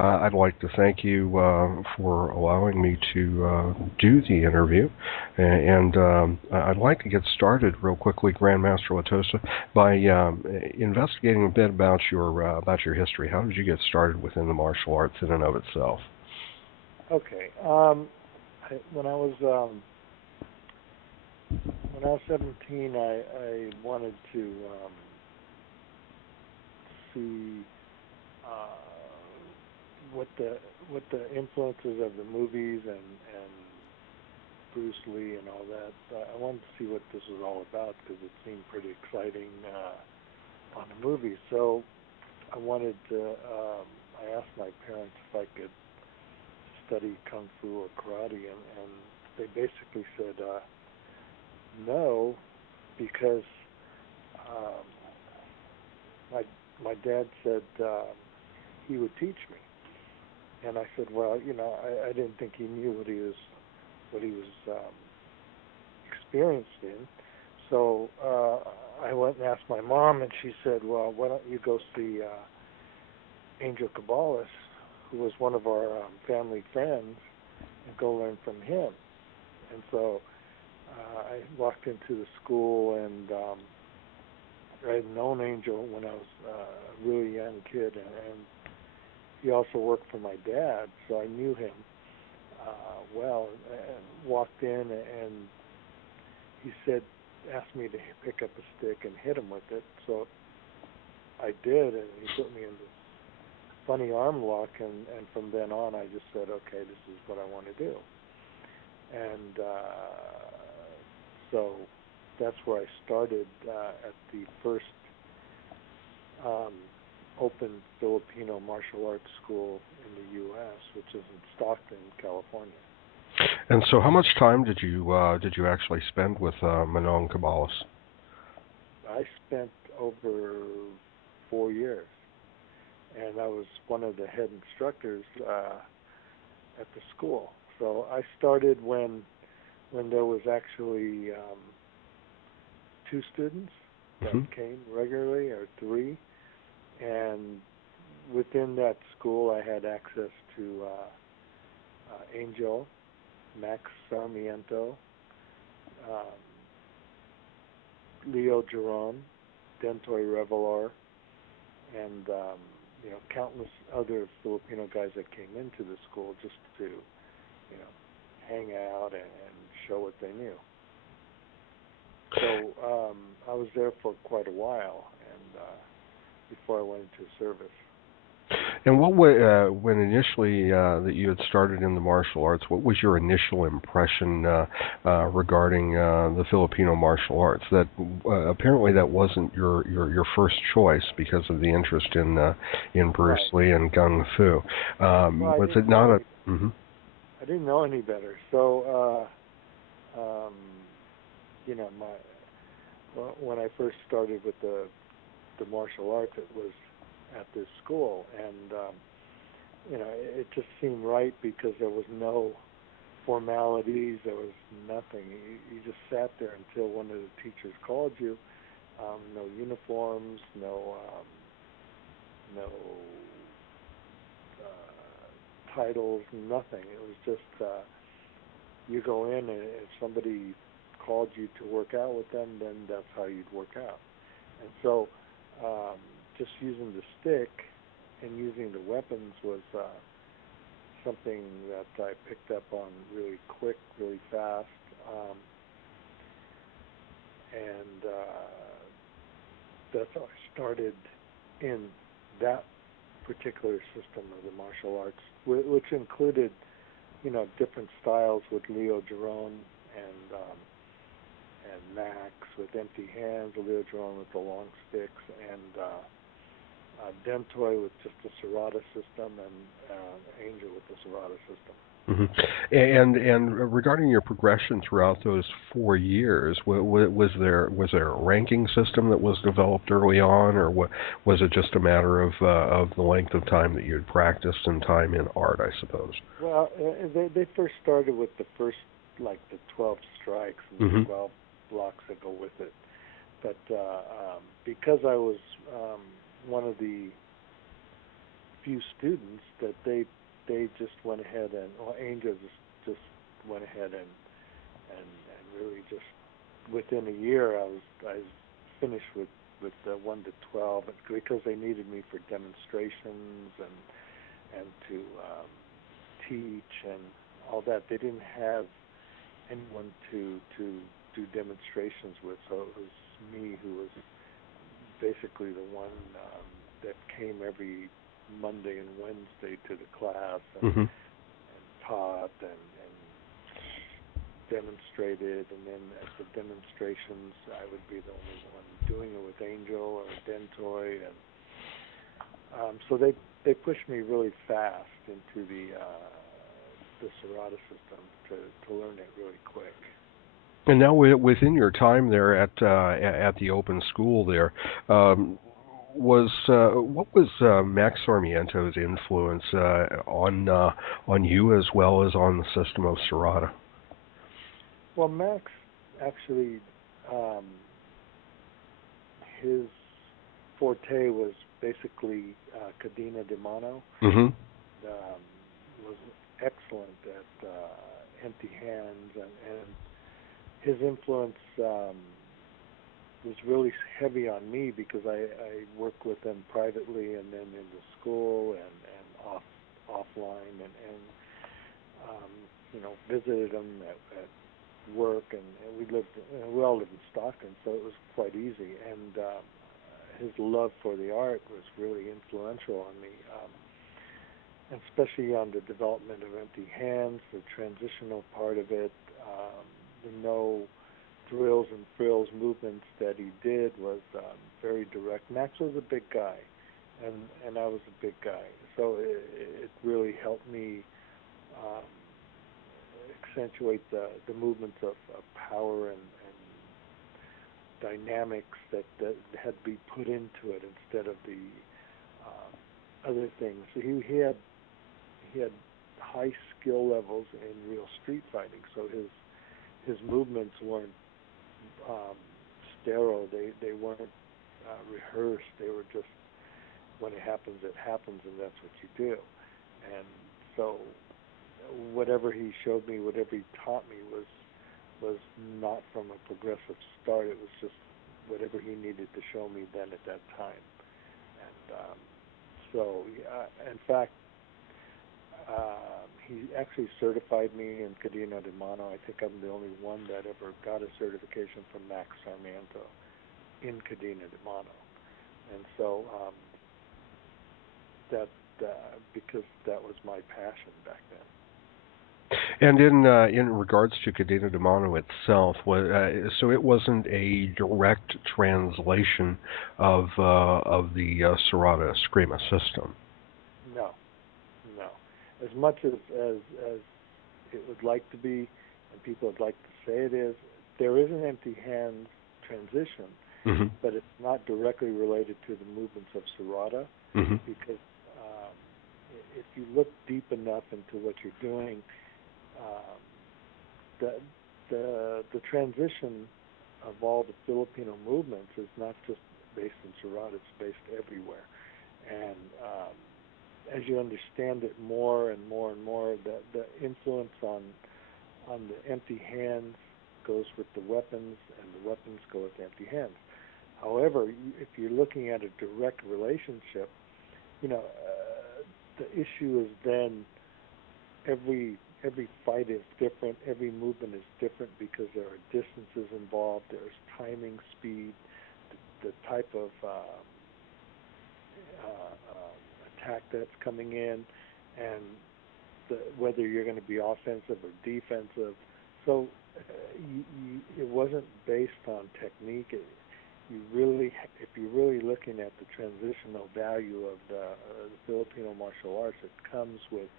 I'd like to thank you for allowing me to do the interview, and I'd like to get started real quickly, Grandmaster Latosa, by investigating a bit about your history. How did you get started within the martial arts in and of itself? Okay. When I was 17, I wanted to see uh, what the influences of the movies and Bruce Lee and all that. I wanted to see what this was all about because it seemed pretty exciting on the movie. So I wanted to. I asked my parents if I could study kung fu or karate, and they basically said no because um, my my dad said he would teach me, and I said, well, I didn't think he knew what he was experienced in. So I went and asked my mom, and she said, well, why don't you go see Angel Caballas, who was one of our family friends, and go learn from him. And so I walked into the school, and I had known Angel when I was a really young kid, and he also worked for my dad, so I knew him well. And walked in, and he said, asked me to pick up a stick and hit him with it. So I did, and he put me in this funny arm lock, and from then on, I just said, okay, this is what I want to do. And so that's where I started at the first um, open Filipino martial arts school in the U.S., which is in Stockton, California. And so, how much time did you actually spend with Manong Caballos? I spent over 4 years, and I was one of the head instructors at the school. So I started when there was actually two students that Hmm. came regularly, or three, and within that school, I had access to Angel, Max Sarmiento, um, Leo Giron, Dentoy Revelar, and countless other Filipino guys that came into the school just to hang out and show what they knew. So I was there for quite a while, and before I went into service. And when initially that you had started in the martial arts, what was your initial impression regarding the Filipino martial arts? That apparently that wasn't your first choice because of the interest in Bruce Right. Lee and Kung Fu. Well, I Was it didn't not know a? any. Mm-hmm. I didn't know any better. So, my when I first started with the martial arts, it was at this school, and it just seemed right because there was no formalities, there was nothing. You just sat there until one of the teachers called you. No uniforms, no titles, nothing. It was just you go in, and if somebody called you to work out with them, then that's how you'd work out. And so, um, just using the stick and using the weapons was something that I picked up on really quick, really fast, and that's how I started in that particular system of the martial arts, which included, different styles with Leo Giron and Max with empty hands, Leo Giron with the long sticks, and Dentoy with just the Serrata system, and Angel with the Serrata system. Hmm. And regarding your progression throughout those 4 years, was there a ranking system that was developed early on, or was it just a matter of the length of time that you had practiced and time in art, I suppose? Well, they first started with the first, like, the 12 strikes and the Hmm. 12 blocks that go with it. But because I was one of the few students that they went ahead and Angel just went ahead and really just within a year I was finished with 1 to 12 because they needed me for demonstrations and to teach and all that. They didn't have anyone to do demonstrations with, so it was me who was basically the one that came every Monday and Wednesday to the class and taught and demonstrated, and then at the demonstrations I would be the only one doing it with Angel or Dentoy, and so they pushed me really fast into the Serata system to learn it really quick. And now, within your time there at the open school there, what was Max Sarmiento's influence on you as well as on the system of Serata? Well, Max actually, his forte was basically Cadena de Mano. Was excellent at empty hands, and his influence was really heavy on me because I worked with him privately and then in the school and offline and visited him at work, and we all lived in Stockton, so it was quite easy, and his love for the art was really influential on me, and especially on the development of empty hands, the transitional part of it, the no drills and frills movements that he did was very direct. Max was a big guy, and I was a big guy, so it really helped me accentuate the movements of power and dynamics that had to be put into it instead of the other things. So he had high skill levels in real street fighting, so his movements weren't sterile. They weren't rehearsed. They were just, when it happens, and that's what you do. And so whatever he showed me, whatever he taught me was not from a progressive start. It was just whatever he needed to show me then at that time. And so, in fact, he actually certified me in Cadena de Mano. I think I'm the only one that ever got a certification from Max Sarmiento in Cadena de Mano. And so because that was my passion back then. And in regards to Cadena de Mano itself, so it wasn't a direct translation of the Serata Eskrima system. No. As much as it would like to be, and people would like to say it is, there is an empty hand transition, but it's not directly related to the movements of Serata, because if you look deep enough into what you're doing, the transition of all the Filipino movements is not just based in Serata, it's based everywhere. And as you understand it more and more and more, the influence on the empty hands goes with the weapons, and the weapons go with the empty hands. However, if you're looking at a direct relationship, the issue is then every fight is different, every movement is different because there are distances involved, there's timing, speed, the type of attack that's coming in, and whether you're going to be offensive or defensive. So it wasn't based on technique. If you're really looking at the transitional value of the Filipino martial arts, it comes with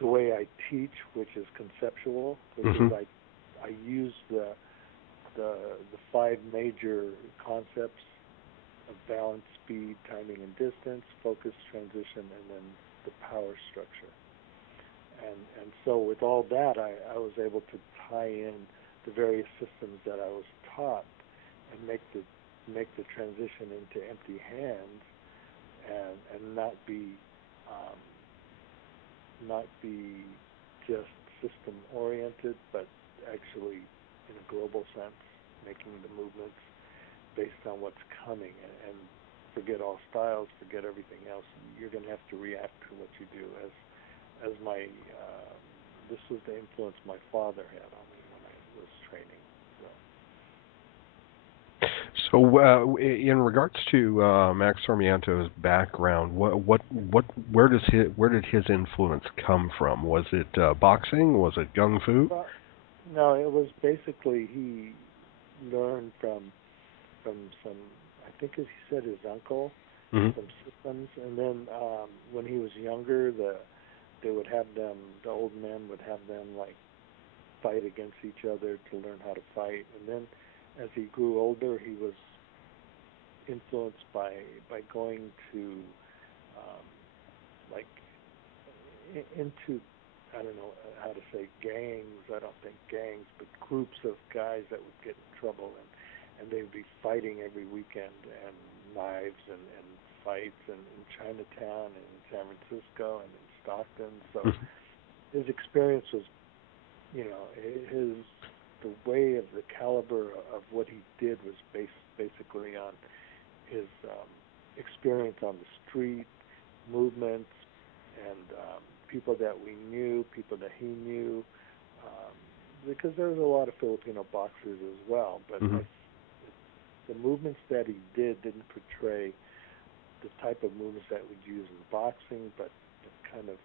the way I teach, which is conceptual, which is I use the 5 major concepts of balance, speed, timing, and distance, focus, transition, and then the power structure. And so with all that, I was able to tie in the various systems that I was taught and make the transition into empty hands and not be not be just system oriented, but actually in a global sense, making the movements based on what's coming, and forget all styles, forget everything else. You're going to have to react to what you do. As my this was the influence my father had on me when I was training. So, in regards to Max Sarmiento's background, where did his influence come from? Was it boxing? Was it gung fu? Well, no, it was basically he learned from some, I think as he said, his uncle, Mm-hmm. some systems, and then when he was younger, they would have them, the old men would have them like fight against each other to learn how to fight, and then as he grew older, he was influenced by going to like into, I don't know how to say gangs. I don't think gangs, but groups of guys that would get in trouble, and they would be fighting every weekend, and knives and fights, and in Chinatown and in San Francisco and in Stockton. So his experience was, the way of the caliber of what he did was basically on his experience on the street, movements, and people that we knew, people that he knew, because there was a lot of Filipino boxers as well, but the movements that he didn't portray the type of movements that we'd use in boxing, but kind of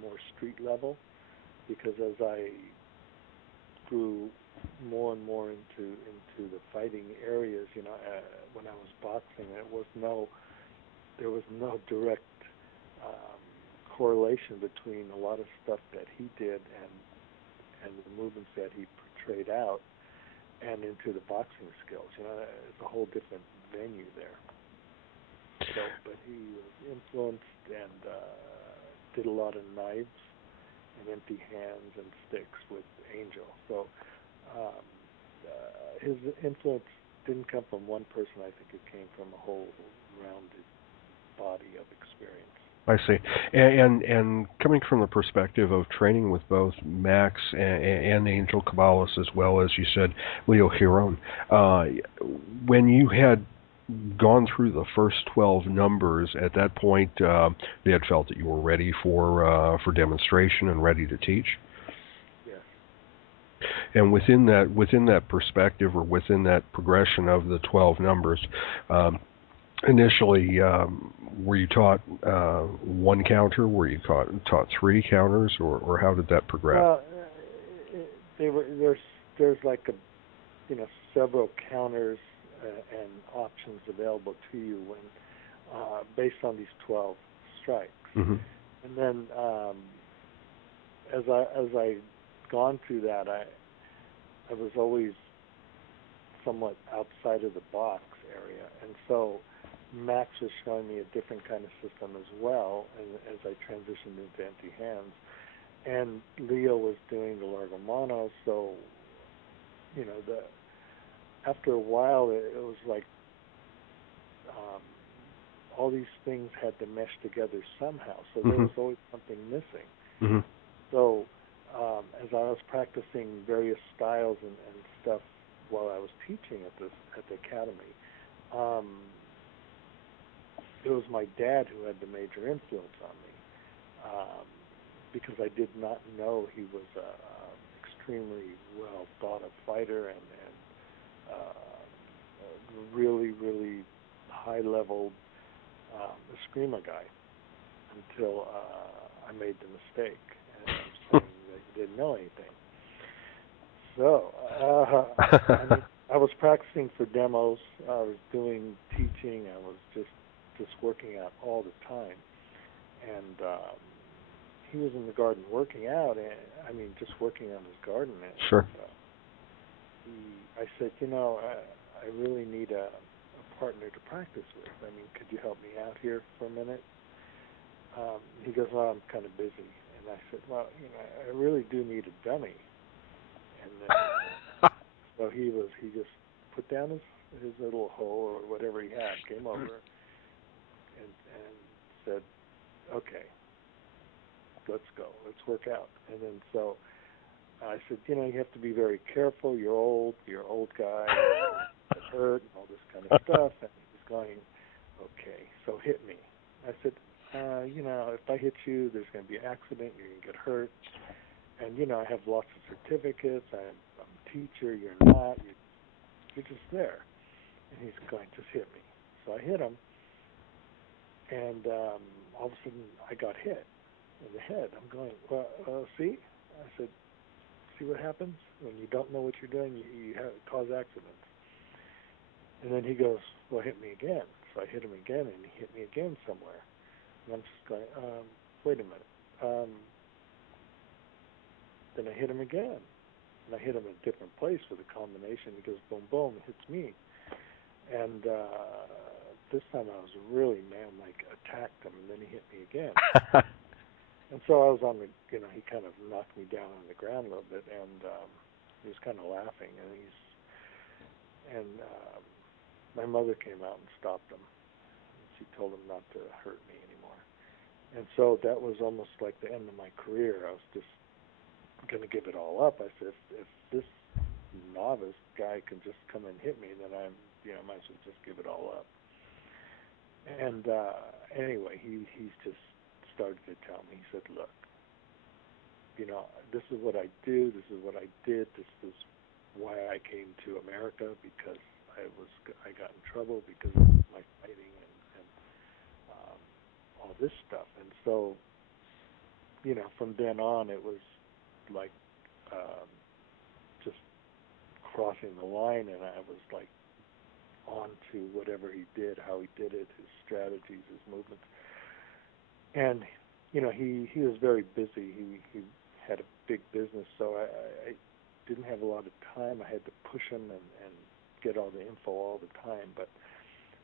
more street level, because as I grew more and more into the fighting areas, when I was boxing, there was no direct correlation between a lot of stuff that he did and the movements that he portrayed out and into the boxing skills. It's a whole different venue there. So, but he was influenced and did a lot of knives and empty hands and sticks with Angel. So his influence didn't come from one person. I think it came from a whole rounded body of experience. I see. And coming from the perspective of training with both Max and Angel Caballos, as well as you said, Leo Giron, when you had gone through the first 12 numbers, at that point, they had felt that you were ready for demonstration and ready to teach? Yes. And within that perspective, or within that progression of the 12 numbers, initially, were you taught one counter? Were you taught three counters, or how did that progress? Well, there's like several counters and options available to you when based on these 12 strikes. Mm-hmm. And then as I gone through that, I was always somewhat outside of the box area, and so Max was showing me a different kind of system as well, and as I transitioned into empty hands, and Leo was doing the largo mano, so after a while it was like all these things had to mesh together somehow, so there was always something missing. Mm-hmm. So as I was practicing various styles and stuff while I was teaching at the academy, it was my dad who had the major influence on me, because I did not know he was a extremely well thought of fighter and really, really high level eskrima guy until I made the mistake and saying that he didn't know anything. So I was practicing for demos. I was doing teaching. I was just working out all the time, and he was in the garden working out, and just working on his garden. And, sure. I said, I really need a partner to practice with. Could you help me out here for a minute? He goes, well, I'm kind of busy. And I said, well, I really do need a dummy. And so he just put down his little hoe or whatever he had, came over and said, okay, let's let's work out. And then so I said, you know, you have to be very careful. You're an old guy, you get hurt, and all this kind of stuff. And he was going, okay, so hit me. I said, you know, if I hit you, there's going to be an accident. You're going to get hurt. And, you know, I have lots of certificates. I'm a teacher. You're not. You're just there. And he's going, just hit me. So I hit him. And all of a sudden, I got hit in the head. I'm going, well, see? I said, see what happens? When you don't know what you're doing, you cause accidents. And then he goes, well, hit me again. So I hit him again, and he hit me again somewhere. And I'm just going, wait a minute. Then I hit him again. And I hit him in a different place with a combination. He goes, boom, boom, hits me. And this time I was really, like attacked him, and then he hit me again. And so I was on the, you know, he kind of knocked me down on the ground a little bit, and he was kind of laughing, and my mother came out and stopped him. She told him not to hurt me anymore. And so that was almost like the end of my career. I was just going to give it all up. I said, if this novice guy can just come and hit me, then I might as well just give it all up. And anyway, he's just started to tell me. He said, look, you know, this is what I do. This is what I did. This is why I came to America, because I got in trouble because of my fighting and all this stuff. And so, you know, from then on, it was like just crossing the line, and I was like on to whatever he did, how he did it, his strategies, his movements. And, you know, he was very busy. He had a big business, so I didn't have a lot of time. I had to push him and get all the info all the time. But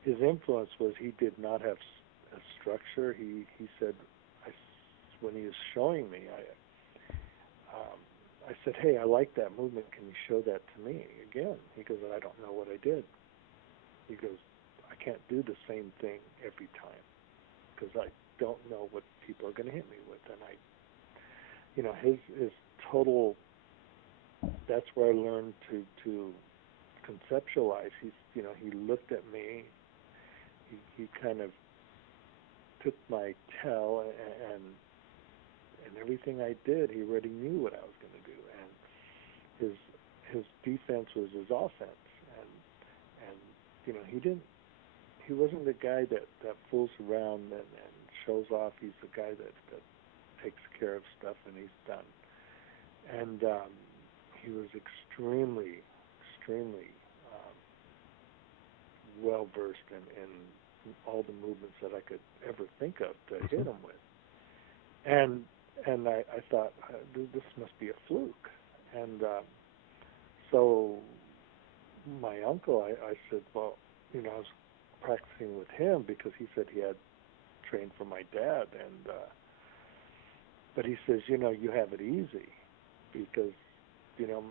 his influence was he did not have a structure. He said, when he was showing me, I said, hey, I like that movement. Can you show that to me again? He goes, I don't know what I did. He goes, I can't do the same thing every time because I don't know what people are going to hit me with. And you know, his total, that's where I learned to conceptualize. You know, he looked at me, he kind of took my tell and everything I did, he already knew what I was going to do. And his defense was his offense. And you know, he wasn't the guy that fools around and shows off. He's the guy that takes care of stuff, and he's done. And he was extremely well versed in all the movements that I could ever think of to hit him with. And I thought, this must be a fluke. And so my uncle, I said, well, you know, I was practicing with him because he said he had trained for my dad. And but he says, you know, you have it easy because, you know,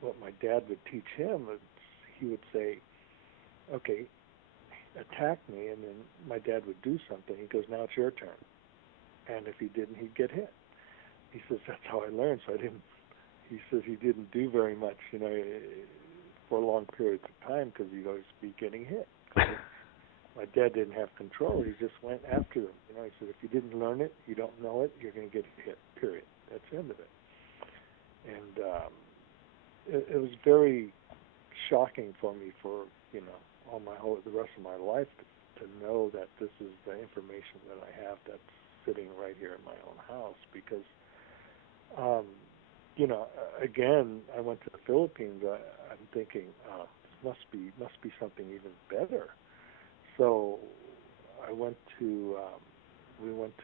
what my dad would teach him is he would say, okay, attack me, and then my dad would do something. He goes, now it's your turn. And if he didn't, he'd get hit. He says, that's how I learned. So he says he didn't do very much, you know, for long periods of time because he'd always be getting hit. My dad didn't have control. He just went after them. You know, he said, if you didn't learn it, you don't know it, you're going to get hit, period. That's the end of it. And it was very shocking for me for, you know, the rest of my life to know that this is the information that I have that's sitting right here in my own house because, you know, again, I went to the Philippines. I'm thinking, this must be something even better. So we went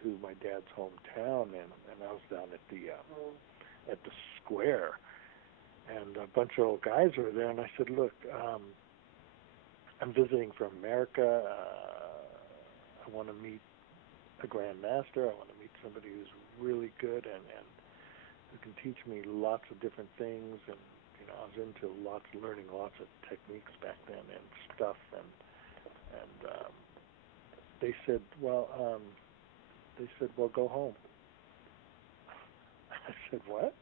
to my dad's hometown, and I was down at the square, and a bunch of old guys were there, and I said, look, I'm visiting from America. I want to meet a grandmaster. I want to meet somebody who's really good and who can teach me lots of different things. And you know, I was into learning lots of techniques back then and stuff. And they said, well, go home. I said, what?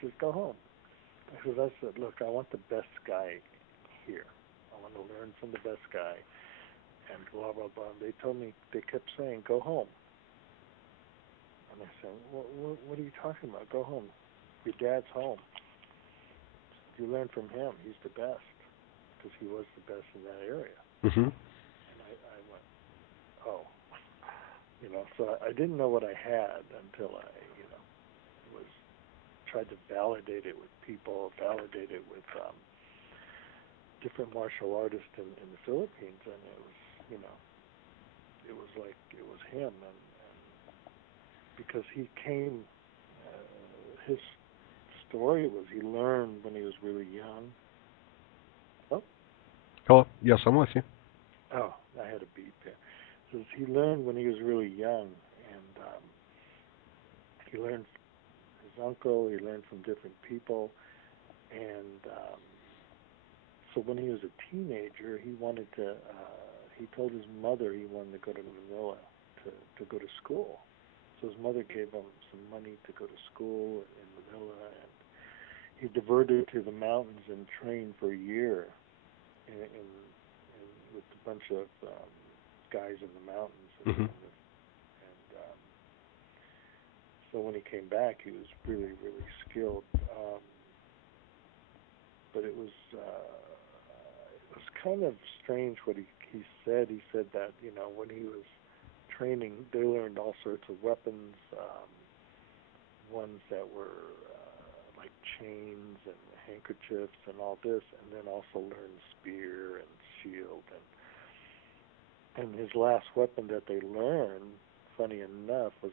Just go home. I said, look, I want the best guy here. I want to learn from the best guy, and blah, blah, blah. And they told me, they kept saying, go home. And I said, what are you talking about? Go home. Your dad's home. You learn from him. He's the best, because he was the best in that area. Mm-hmm. And I went, oh. So I didn't know what I had until I, was tried to validate it with people, validate it with different martial artists in the Philippines, and it was, it was like it was him, and because he came, his story was he learned when he was really young. Oh, Hello. Yes, I'm with you. oh, I had a beep there. So he learned when he was really young, and he learned his uncle. He learned from different people, and so when he was a teenager, he wanted to. He told his mother he wanted to go to Manila to go to school. So his mother gave him some money to go to school in Manila, and he diverted to the mountains and trained for a year with a bunch of guys in the mountains. Mm-hmm. So when he came back, he was really, really skilled. But it was kind of strange what he said. He said that when he was training, they learned all sorts of weapons, ones that were like chains and handkerchiefs and all this, and then also learned spear and shield, and his last weapon that they learned, funny enough, was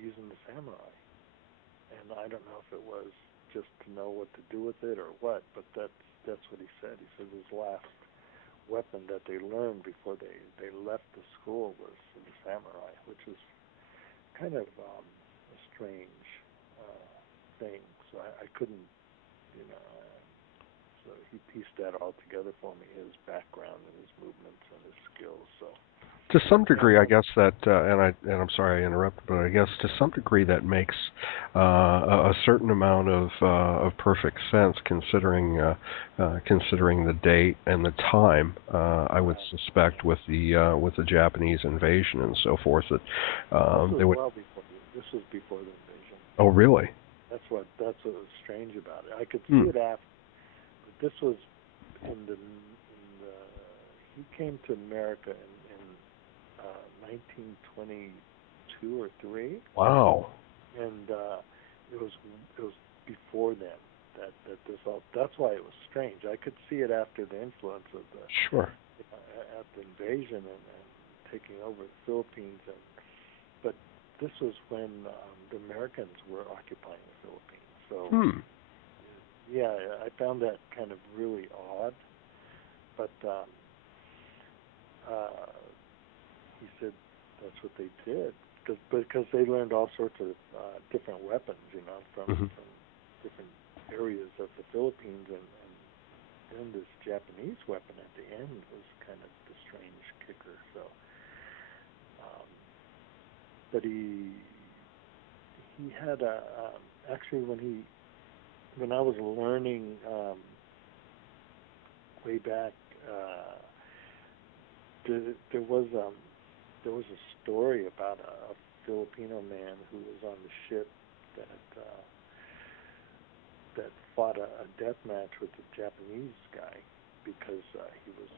using the samurai. And I don't know if it was just to know what to do with it or what, but that's what he said. He said his last weapon that they learned before they left the school was the samurai, which is kind of a strange thing. So I couldn't, so he pieced that all together for me, his background and his movements and his skills. So to some degree, I guess that, and I'm sorry I interrupted, but I guess to some degree that makes a certain amount of perfect sense, considering the date and the time. I would suspect with the Japanese invasion and so forth that they would. Well before this was before the invasion. Oh, really? That's what was strange about it. I could see it after, but this was in the he came to America in 1922 or 3. Wow. And it was before then that this all. That's why it was strange. I could see it after the influence of the Sure. After invasion and taking over the Philippines, but this was when the Americans were occupying the Philippines. So yeah, I found that kind of really odd. But he said that's what they did because they learned all sorts of different weapons, from different areas of the Philippines, and then this Japanese weapon at the end was kind of the strange kicker. So, but he had actually when I was learning way back, there was a story about a Filipino man who was on the ship that fought a death match with the Japanese guy because he was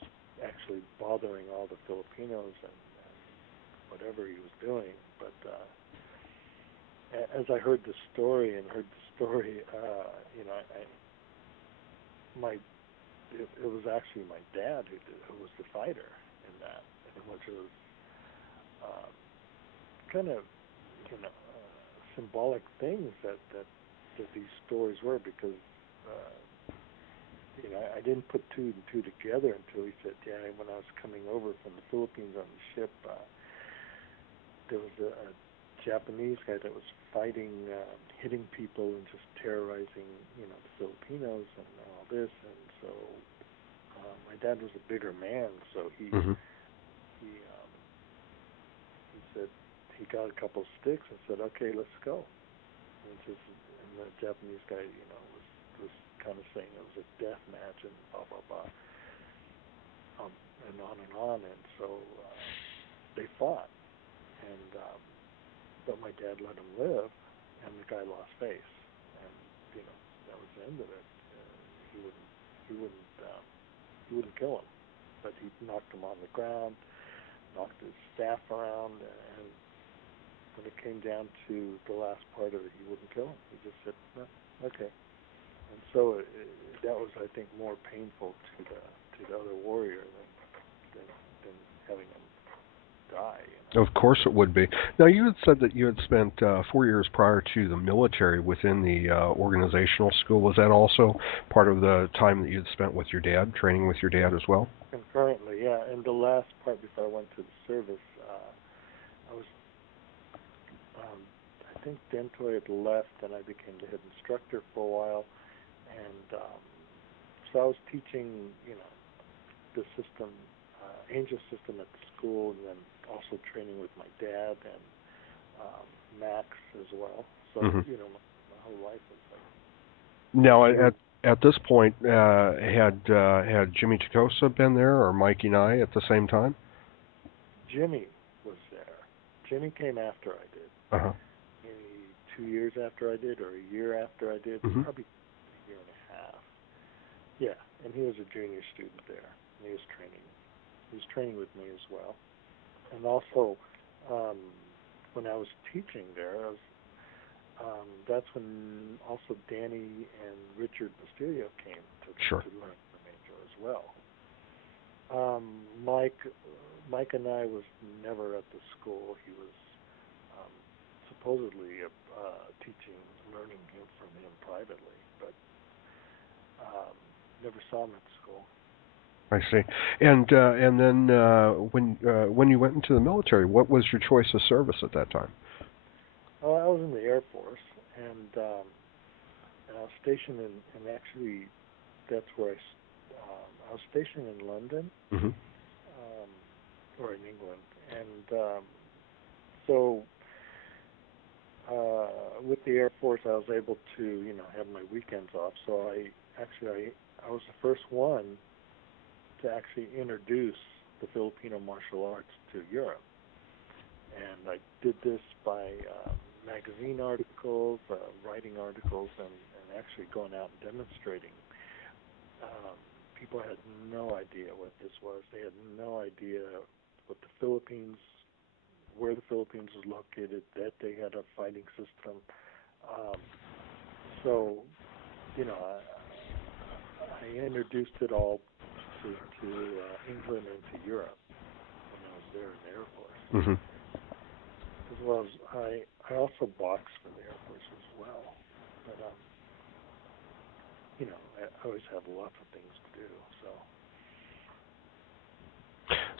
actually bothering all the Filipinos and whatever he was doing. But as I heard the story, it was actually my dad who was the fighter in that, which was kind of symbolic things that these stories were, because I didn't put two and two together until he said, yeah, when I was coming over from the Philippines on the ship, there was a Japanese guy that was fighting, hitting people and just terrorizing, the Filipinos and all this. And so my dad was a bigger man, so he said he got a couple sticks and said, okay, let's go. and the Japanese guy, was kind of saying it was a death match and blah blah blah, and on and on. And so they fought, and but my dad let him live, and the guy lost face, and that was the end of it. He wouldn't kill him, but he knocked him on the ground, knocked his staff around, and when it came down to the last part of it, he wouldn't kill him. He just said, no, okay. And so that was, I think, more painful to the other warrior than having him die. Of course it would be. Now, you had said that you had spent 4 years prior to the military within the organizational school. Was that also part of the time that you had spent with your dad, training with your dad as well? Concurrently, yeah. And the last part before I went to the service, I was, I think Dentoy had left, and I became the head instructor for a while. And so I was teaching, the system, Angel system at the school, and then also training with my dad and Max as well. So, my whole life was like... Now, at this point, had Jimmy Tacosa been there, or Mikey and I at the same time? Jimmy was there. Jimmy came after I did. Uh-huh. Maybe 2 years after I did, or a year after I did, probably a year and a half. Yeah, and he was a junior student there, and he was training with me as well. And also, when I was teaching there, that's when also Danny and Richard Mysterio came to learn from Angel as well. Mike and I was never at the school. He was supposedly learning from him privately, but never saw him at the school. I see. And then when you went into the military, what was your choice of service at that time? Well, I was in the Air Force, and I was stationed and actually that's where I was stationed in London, or in England, and so with the Air Force, I was able to have my weekends off. So I was the first one to actually introduce the Filipino martial arts to Europe. And I did this by magazine articles, writing articles, and actually going out and demonstrating. People had no idea what this was. They had no idea what the Philippines, where the Philippines was located, that they had a fighting system. So, I introduced it all to England and to Europe when I was there in the Air Force. As well as I also boxed for the Air Force as well. But I always have lots of things to do.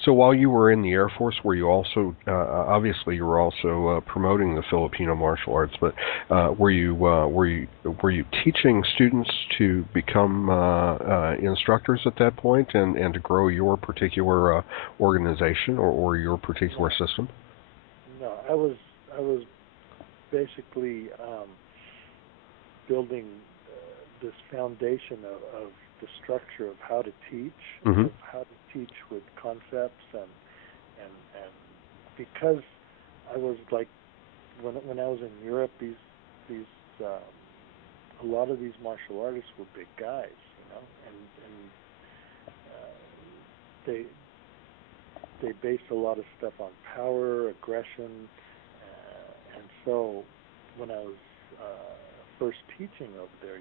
So while you were in the Air Force, were you also obviously you were also promoting the Filipino martial arts? But were you teaching students to become instructors at that point and to grow your particular organization or your particular system? No, I was basically building this foundation of the structure of how to teach, of how to teach with concepts, and because I was like when I was in Europe, these a lot of these martial artists were big guys, and they based a lot of stuff on power, aggression, and so when I was first teaching over there,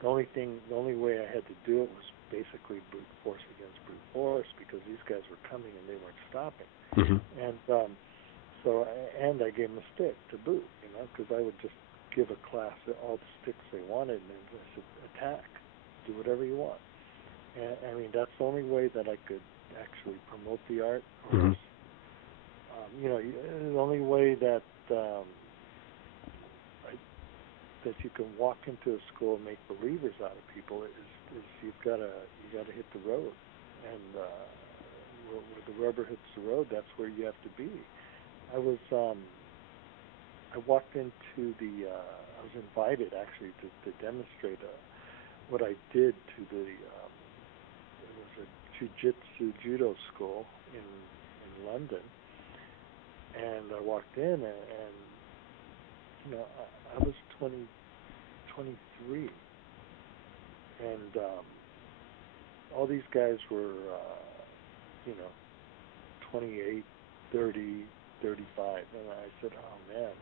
the only way I had to do it was basically brute force against brute force, because these guys were coming and they weren't stopping. And so I gave them a stick to boot, because I would just give a class all the sticks they wanted, and then I said, attack, do whatever you want. And I mean, that's the only way that I could actually promote the art, or else, the only way that that you can walk into a school and make believers out of people is you gotta hit the road, and where the rubber hits the road, that's where you have to be. I was I walked into I was invited actually to demonstrate what I did to it was a jiu-jitsu judo school in London, and I walked in and I was 23, and all these guys were, you know, 28, 30, 35, and I said, oh man,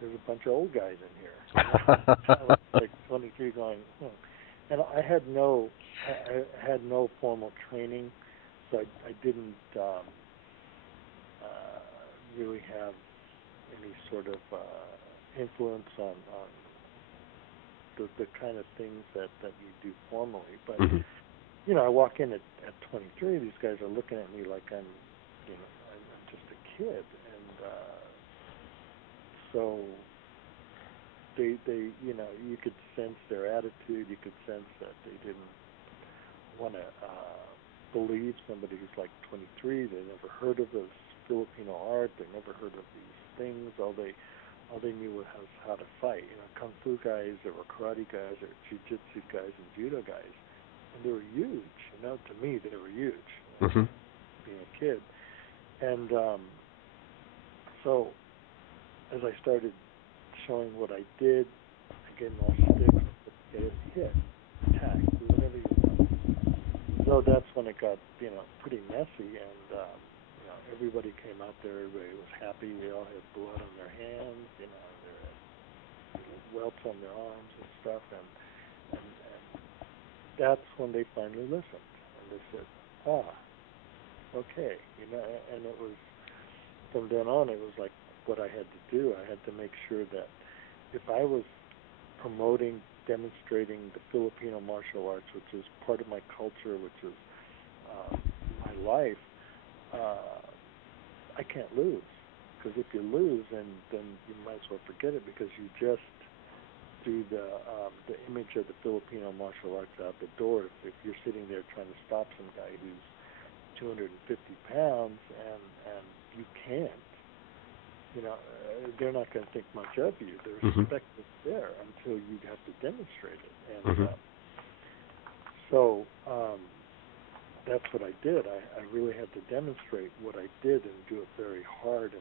there's a bunch of old guys in here. I was like 23 going, and I had no formal training, so I didn't really have any sort of influence on the kind of things that you do formally. But I walk in at 23. These guys are looking at me like I'm just a kid, and so they you could sense their attitude. You could sense that they didn't want to believe somebody who's like 23. They never heard of this Filipino art. They never heard of these things. All they knew was how to fight. Kung fu guys, there were karate guys, there were jiu-jitsu guys and judo guys, and they were huge. To me, they were huge. Being a kid, and so as I started showing what I did, I gave them all sticks, hit, attack, do whatever you want. So that's when it got pretty messy, and everybody came out there. Everybody was happy. They all had blood on their hands. They had welts on their arms and stuff, and that's when they finally listened, and they said, okay, and it was from then on. It was like what I had to do. I had to make sure that if I was promoting, demonstrating the Filipino martial arts, which is part of my culture, which is my life, I can't lose. Because if you lose, then you might as well forget it, because you just threw the image of the Filipino martial arts out the door. If you're sitting there trying to stop some guy who's 250 pounds and you can't, they're not going to think much of you. The respect is there until you have to demonstrate it. And so that's what I did. I really had to demonstrate what I did and do it very hard and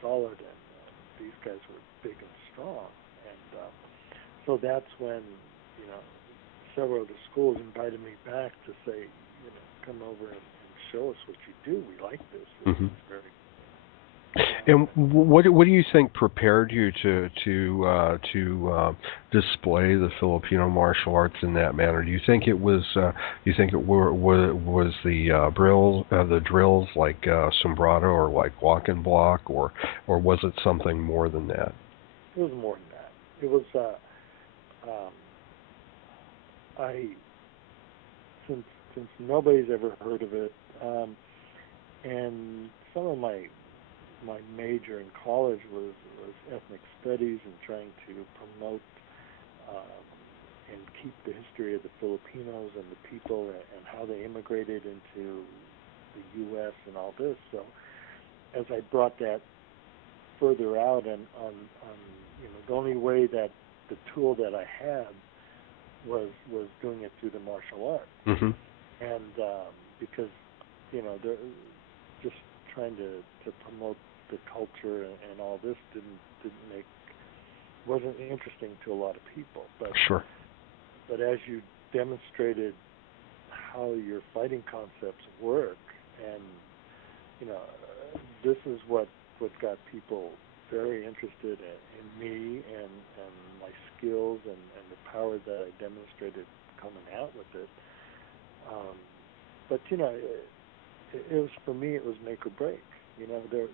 solid. And these guys were big and strong. And so that's when, several of the schools invited me back to say, come over and show us what you do. We like this. This is very. And what do you think prepared you to display the Filipino martial arts in that manner? Do you think it was was the drills like sombrado or like walk and block, or was it something more than that? It was more than that. It was since nobody's ever heard of it, and some of my major in college was ethnic studies and trying to promote and keep the history of the Filipinos and the people and how they immigrated into the U.S. and all this. So as I brought that further out, and on the only way that the tool that I had was doing it through the martial arts, and because they're just trying to promote the culture and all this wasn't interesting to a lot of people. But sure. But as you demonstrated how your fighting concepts work, and this is what got people very interested in me and my skills and the power that I demonstrated coming out with it. But it was, for me, it was make or break.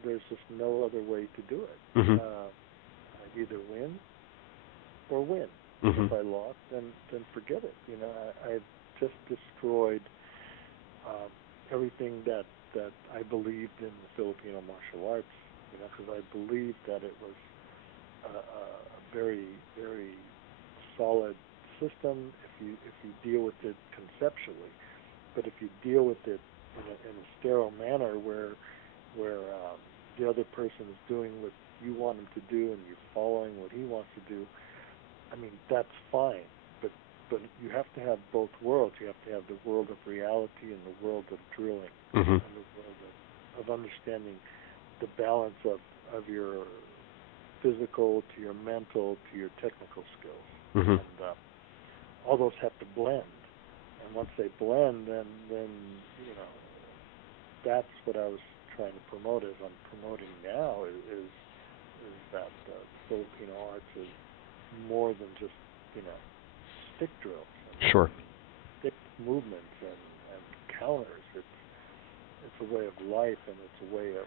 There's just no other way to do it. I'd either win or win. If I lost, then forget it. I've just destroyed everything that I believed in the Filipino martial arts. Because I believed that it was a very, very solid system if you deal with it conceptually. But if you deal with it in a sterile manner where the other person is doing what you want him to do and you're following what he wants to do, I mean, that's fine. But you have to have both worlds. You have to have the world of reality and the world of drilling, Mm-hmm. and the world of understanding the balance of your physical to your mental to your technical skills. Mm-hmm. And all those have to blend. And once they blend, then you know, that's what I was trying to promote. As I'm promoting now is that Filipino arts is more than just, you know, stick drills Sure. and stick movements and counters. It's a way of life, and it's a way of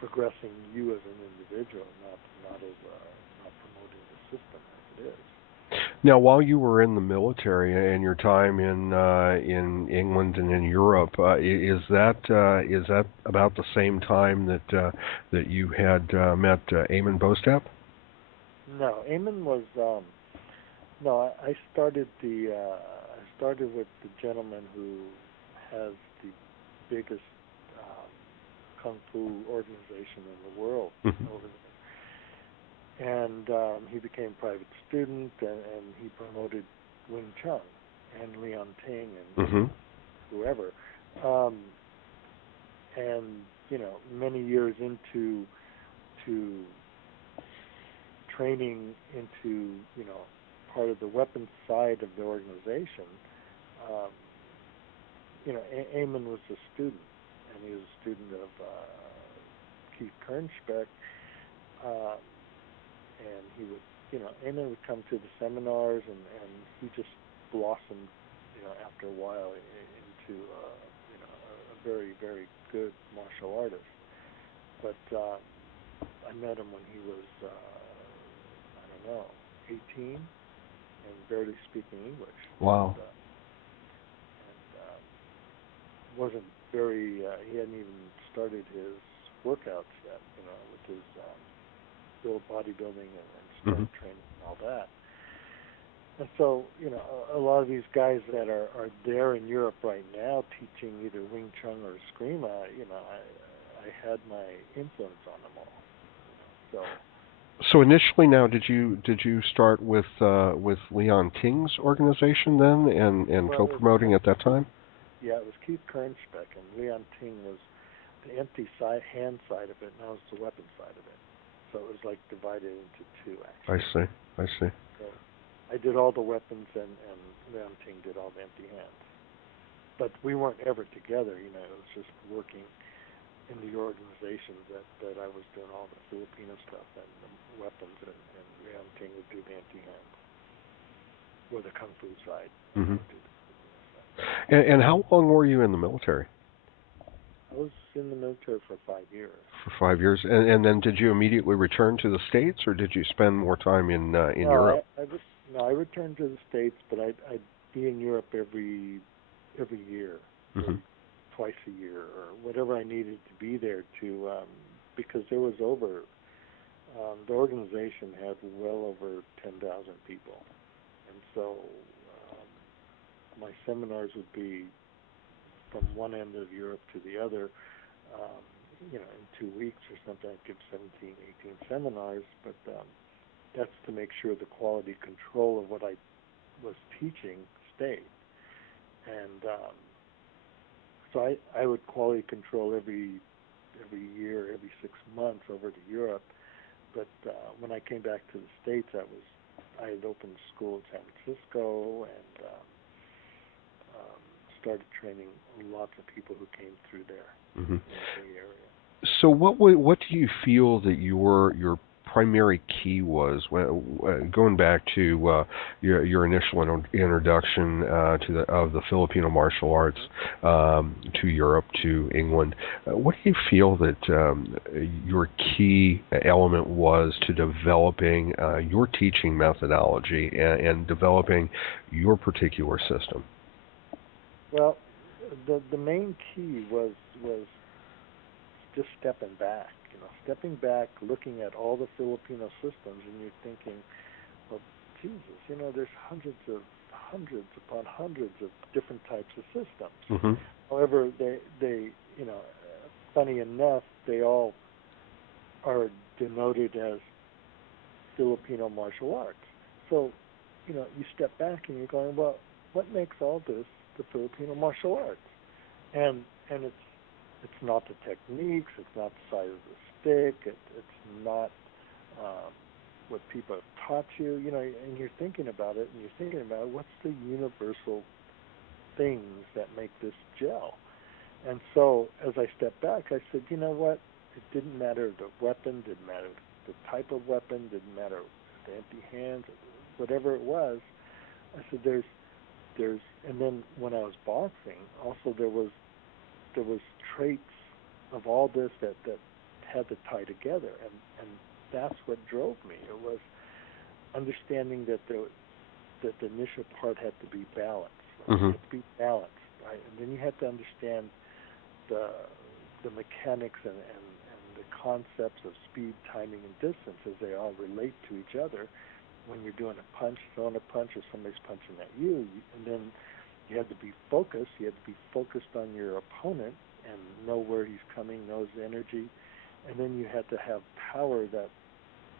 progressing you as an individual, not as not promoting the system as it is. Now, while you were in the military and your time in England and in Europe, is that about the same time that you had met Eamon Bostap? No, Eamon was no. I started with the gentleman who has the biggest kung fu organization in the world Mm-hmm. over there. And he became a private student, and he promoted Wing Chun and Leon Ting and Mm-hmm. whoever. And you know, many years into training into, you know, part of the weapons side of the organization, you know, Eamon was a student, and he was a student of Keith Kernspec, and he would, you know, Eamon would come to the seminars, and he just blossomed, you know, after a while into, you know, a very, very good martial artist. But I met him when he was, I don't know, 18 and barely speaking English. Wow. And wasn't very, he hadn't even started his workouts yet, you know, with his build bodybuilding and strength Mm-hmm. training and all that. And so, you know, a lot of these guys that are there in Europe right now teaching either Wing Chun or Eskrima, you know, I had my influence on them all. You know, So initially, now, did you start with Leon Ting's organization then, and well, co-promoting at that time? yeah, it was Keith Kernspec, and Leon Ting was the empty hand side of it, and I was the weapon side of it. So it was like divided into two, actually. I see. So I did all the weapons, and Leon Ting did all the empty hands. But we weren't ever together, you know, it was just working in the organization that I was doing all the Filipino stuff and the weapons, and Leon Ting would do the empty hands, or the Kung Fu side. Mm-hmm. I would do the Filipino side. And how long were you in the military? I was in the military for 5 years. For 5 years, and then did you immediately return to the States, or did you spend more time in Europe? I returned to the States, but I'd be in Europe every year, Mm-hmm. or twice a year, or whatever I needed to be there to, because there was over, the organization had well over 10,000 people, and so my seminars would be from one end of Europe to the other. You know, in 2 weeks or something, I'd give 17, 18 seminars, but that's to make sure the quality control of what I was teaching stayed. And so I would quality control every year, every 6 months over to Europe. But when I came back to the States, I had opened a school in San Francisco, and started training lots of people who came through there Mm-hmm. in the Bay Area. So what do you feel that your primary key was when, going back to your initial introduction of the Filipino martial arts to Europe, to England? What do you feel that your key element was to developing your teaching methodology and developing your particular system? Well, the main key was just stepping back, looking at all the Filipino systems, and you're thinking, well, Jesus, you know, there's hundreds upon hundreds of different types of systems. Mm-hmm. However, they, you know, funny enough, they all are denoted as Filipino martial arts. So, you step back and you're going, well, what makes all this the Filipino martial arts? And it's not the techniques, it's not the size of the stick, it's not what people have taught you, and you're thinking about it, and you're thinking about what's the universal things that make this gel. And so as I stepped back, I said, you know what? It didn't matter the weapon, didn't matter the type of weapon, didn't matter the empty hands, whatever it was. I said, there's, and then when I was boxing, also there was traits of all this that had to tie together, and that's what drove me. It was understanding that the initial part had to be balanced. Right? Mm-hmm. It had to be balanced, right? And then you had to understand the mechanics and the concepts of speed, timing, and distance as they all relate to each other. When you're doing a punch, throwing a punch, or somebody's punching at you, and then you had to be focused. You had to be focused on your opponent and know where he's coming, know his energy, and then you had to have power. That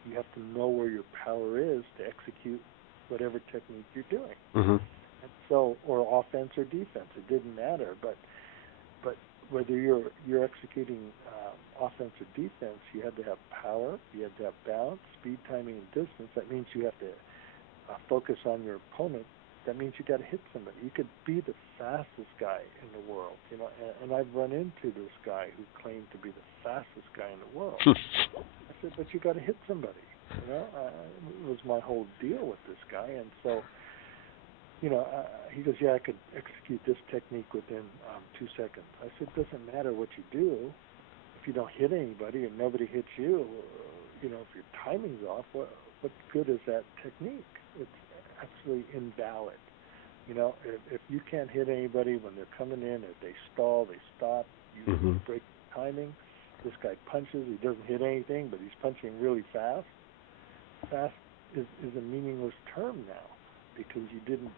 you have to know where your power is to execute whatever technique you're doing. Mm-hmm. And so, or offense or defense, it didn't matter. But whether you're executing offense or defense, you had to have power, you had to have balance, speed, timing, and distance. That means you have to focus on your opponent. That means you got to hit somebody. You could be the fastest guy in the world, and I've run into this guy who claimed to be the fastest guy in the world. I said, but you got to hit somebody. It was my whole deal with this guy, and so. He goes, yeah, I could execute this technique within 2 seconds. I said, it doesn't matter what you do. If you don't hit anybody and nobody hits you, if your timing's off, what good is that technique? It's absolutely invalid. If you can't hit anybody when they're coming in, if they stall, they stop, you Mm-hmm. break timing. This guy punches, he doesn't hit anything, but he's punching really fast. Fast is a meaningless term now because you didn't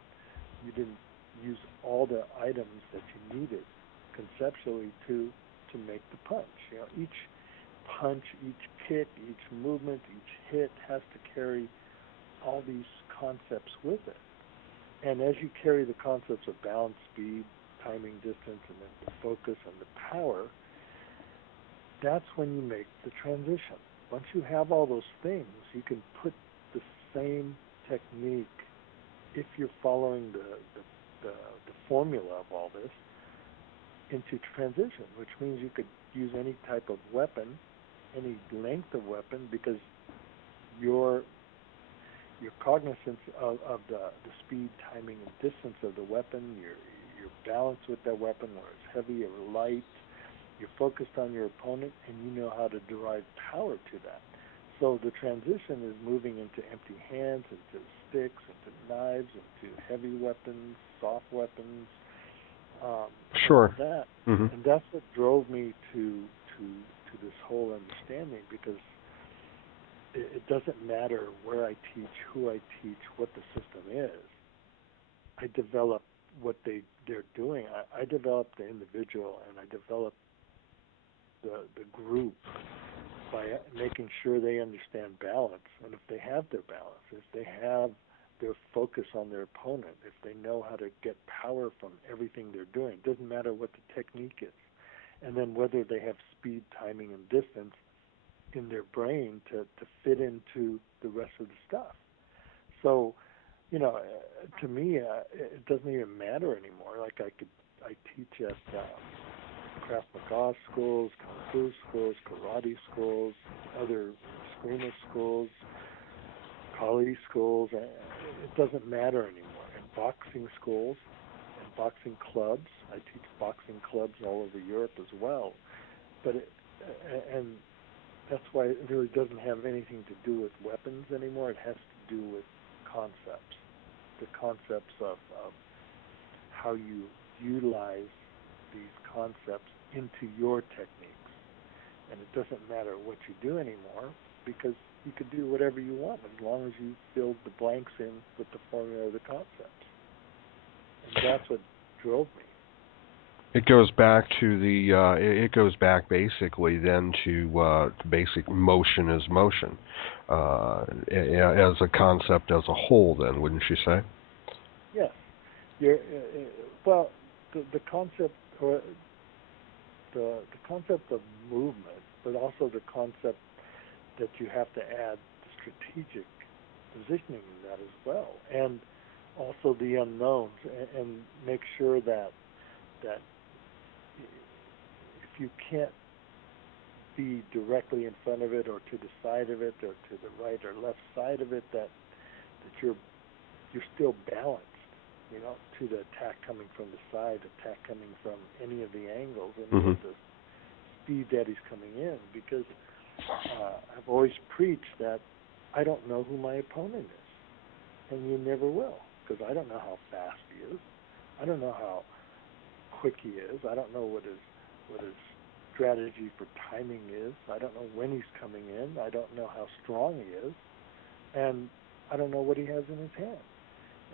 use all the items that you needed conceptually to make the punch. Each punch, each kick, each movement, each hit has to carry all these concepts with it. And as you carry the concepts of balance, speed, timing, distance, and then the focus and the power, that's when you make the transition. Once you have all those things, you can put the same technique if you're following the formula of all this into transition, which means you could use any type of weapon, any length of weapon, because your cognizance of the speed, timing, and distance of the weapon, your balance with that weapon, whether it's heavy or light, you're focused on your opponent, and you know how to derive power to that. So the transition is moving into empty hands, into sticks, into knives, into heavy weapons, soft weapons. Sure. That. Mm-hmm. And that's what drove me to this whole understanding, because it doesn't matter where I teach, who I teach, what the system is. I develop what they're doing. I develop the individual, and I develop the group by making sure they understand balance, and if they have their balance, if they have their focus on their opponent, if they know how to get power from everything they're doing, it doesn't matter what the technique is, and then whether they have speed, timing, and distance in their brain to fit into the rest of the stuff. So, to me, it doesn't even matter anymore. Like I teach at Krav Maga schools, Kung Fu schools, karate schools, other screamer schools, Kali schools. It doesn't matter anymore. And boxing schools and boxing clubs. I teach boxing clubs all over Europe as well. And that's why it really doesn't have anything to do with weapons anymore. It has to do with concepts. The concepts of how you utilize these concepts into your techniques. And it doesn't matter what you do anymore, because you could do whatever you want as long as you fill the blanks in with the formula of the concepts. And that's what drove me. It goes back to the. It goes back basically then to basic motion is motion, as a concept as a whole. Then wouldn't you say? Yes. Well, the concept or the concept of movement, but also the concept that you have to add strategic positioning in that as well, and also the unknowns, and make sure that if you can't be directly in front of it, or to the side of it, or to the right or left side of it, that you're still balanced, to the attack coming from the side, attack coming from any of the angles, any of the speed that he's coming in. Because I've always preached that I don't know who my opponent is, and you never will, because I don't know how fast he is. I don't know how quick he is. I don't know what his strategy for timing is. I don't know when he's coming in. I don't know how strong he is, and I don't know what he has in his hand.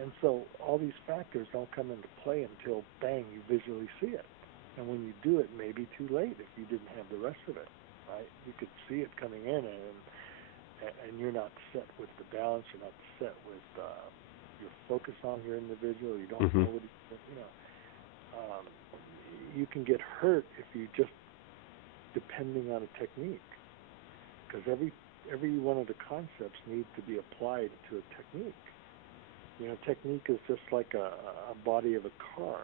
And so all these factors don't come into play until, bang, you visually see it. And when you do it, maybe too late if you didn't have the rest of it, right? You could see it coming in, and you're not set with the balance. You're not set with your focus on your individual. You don't know what you can get hurt if you just depending on a technique, because every one of the concepts needs to be applied to a technique. Technique is just like a body of a car,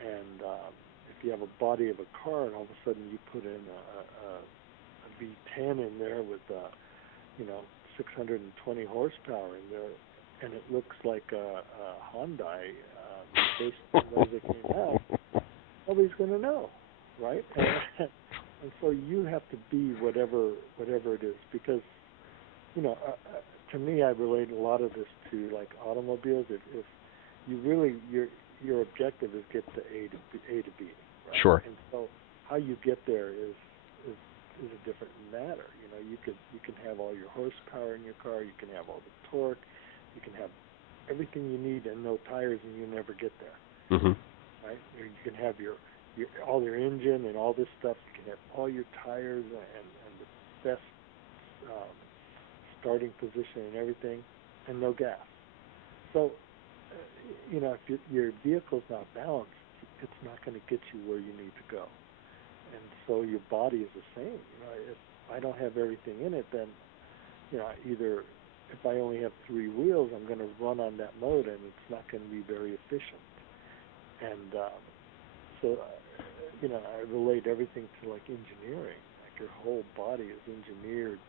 and if you have a body of a car, and all of a sudden you put in a V10 in there with 620 horsepower in there, and it looks like a Hyundai, the first ones that came out, nobody's going to know, right? And so you have to be whatever it is, because to me, I relate a lot of this to like automobiles. If you really your objective is get to A to B, right? Sure. And so how you get there is a different matter. You can have all your horsepower in your car, you can have all the torque, you can have everything you need and no tires, and you never get there. Right? You can have all your engine and all this stuff. You can have all your tires and the best starting position and everything, and no gas. So, if your vehicle's not balanced, it's not going to get you where you need to go. And so your body is the same. If I don't have everything in it, then, either if I only have 3 wheels, I'm going to run on that mode, and it's not going to be very efficient. And so, I relate everything to like engineering. Like your whole body is engineered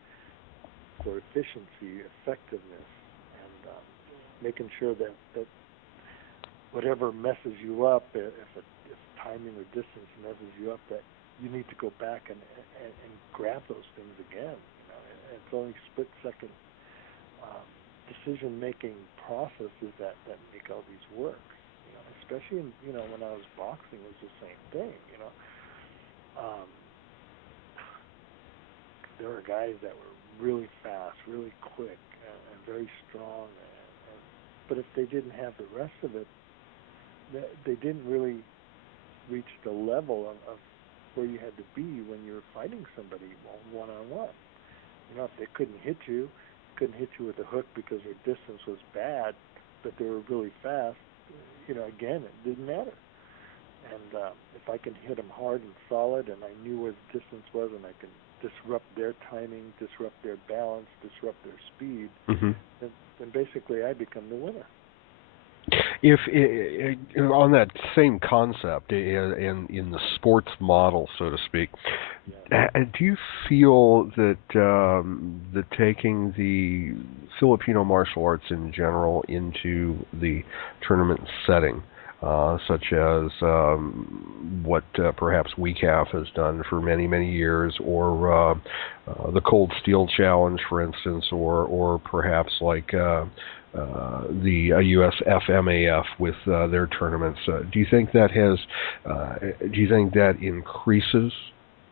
for efficiency, effectiveness, and making sure that whatever messes you up, if timing or distance messes you up, that you need to go back and grab those things again. It's only split-second decision-making processes that make all these work. Especially in, when I was boxing, it was the same thing. There were guys that were really fast, really quick, and very strong. But if they didn't have the rest of it, they didn't really reach the level of where you had to be when you were fighting somebody one-on-one. If they couldn't hit you with a hook because their distance was bad, but they were really fast, again, it didn't matter. And if I can hit them hard and solid, and I knew where the distance was, and I can disrupt their timing, disrupt their balance, disrupt their speed, then basically I become the winner. If on that same concept, in the sports model, so to speak, do you feel that taking the Filipino martial arts in general into the tournament setting, such as what perhaps WECAF has done for many, many years, or the Cold Steel Challenge, for instance, or perhaps like the US FMAF with their tournaments. Do you think that increases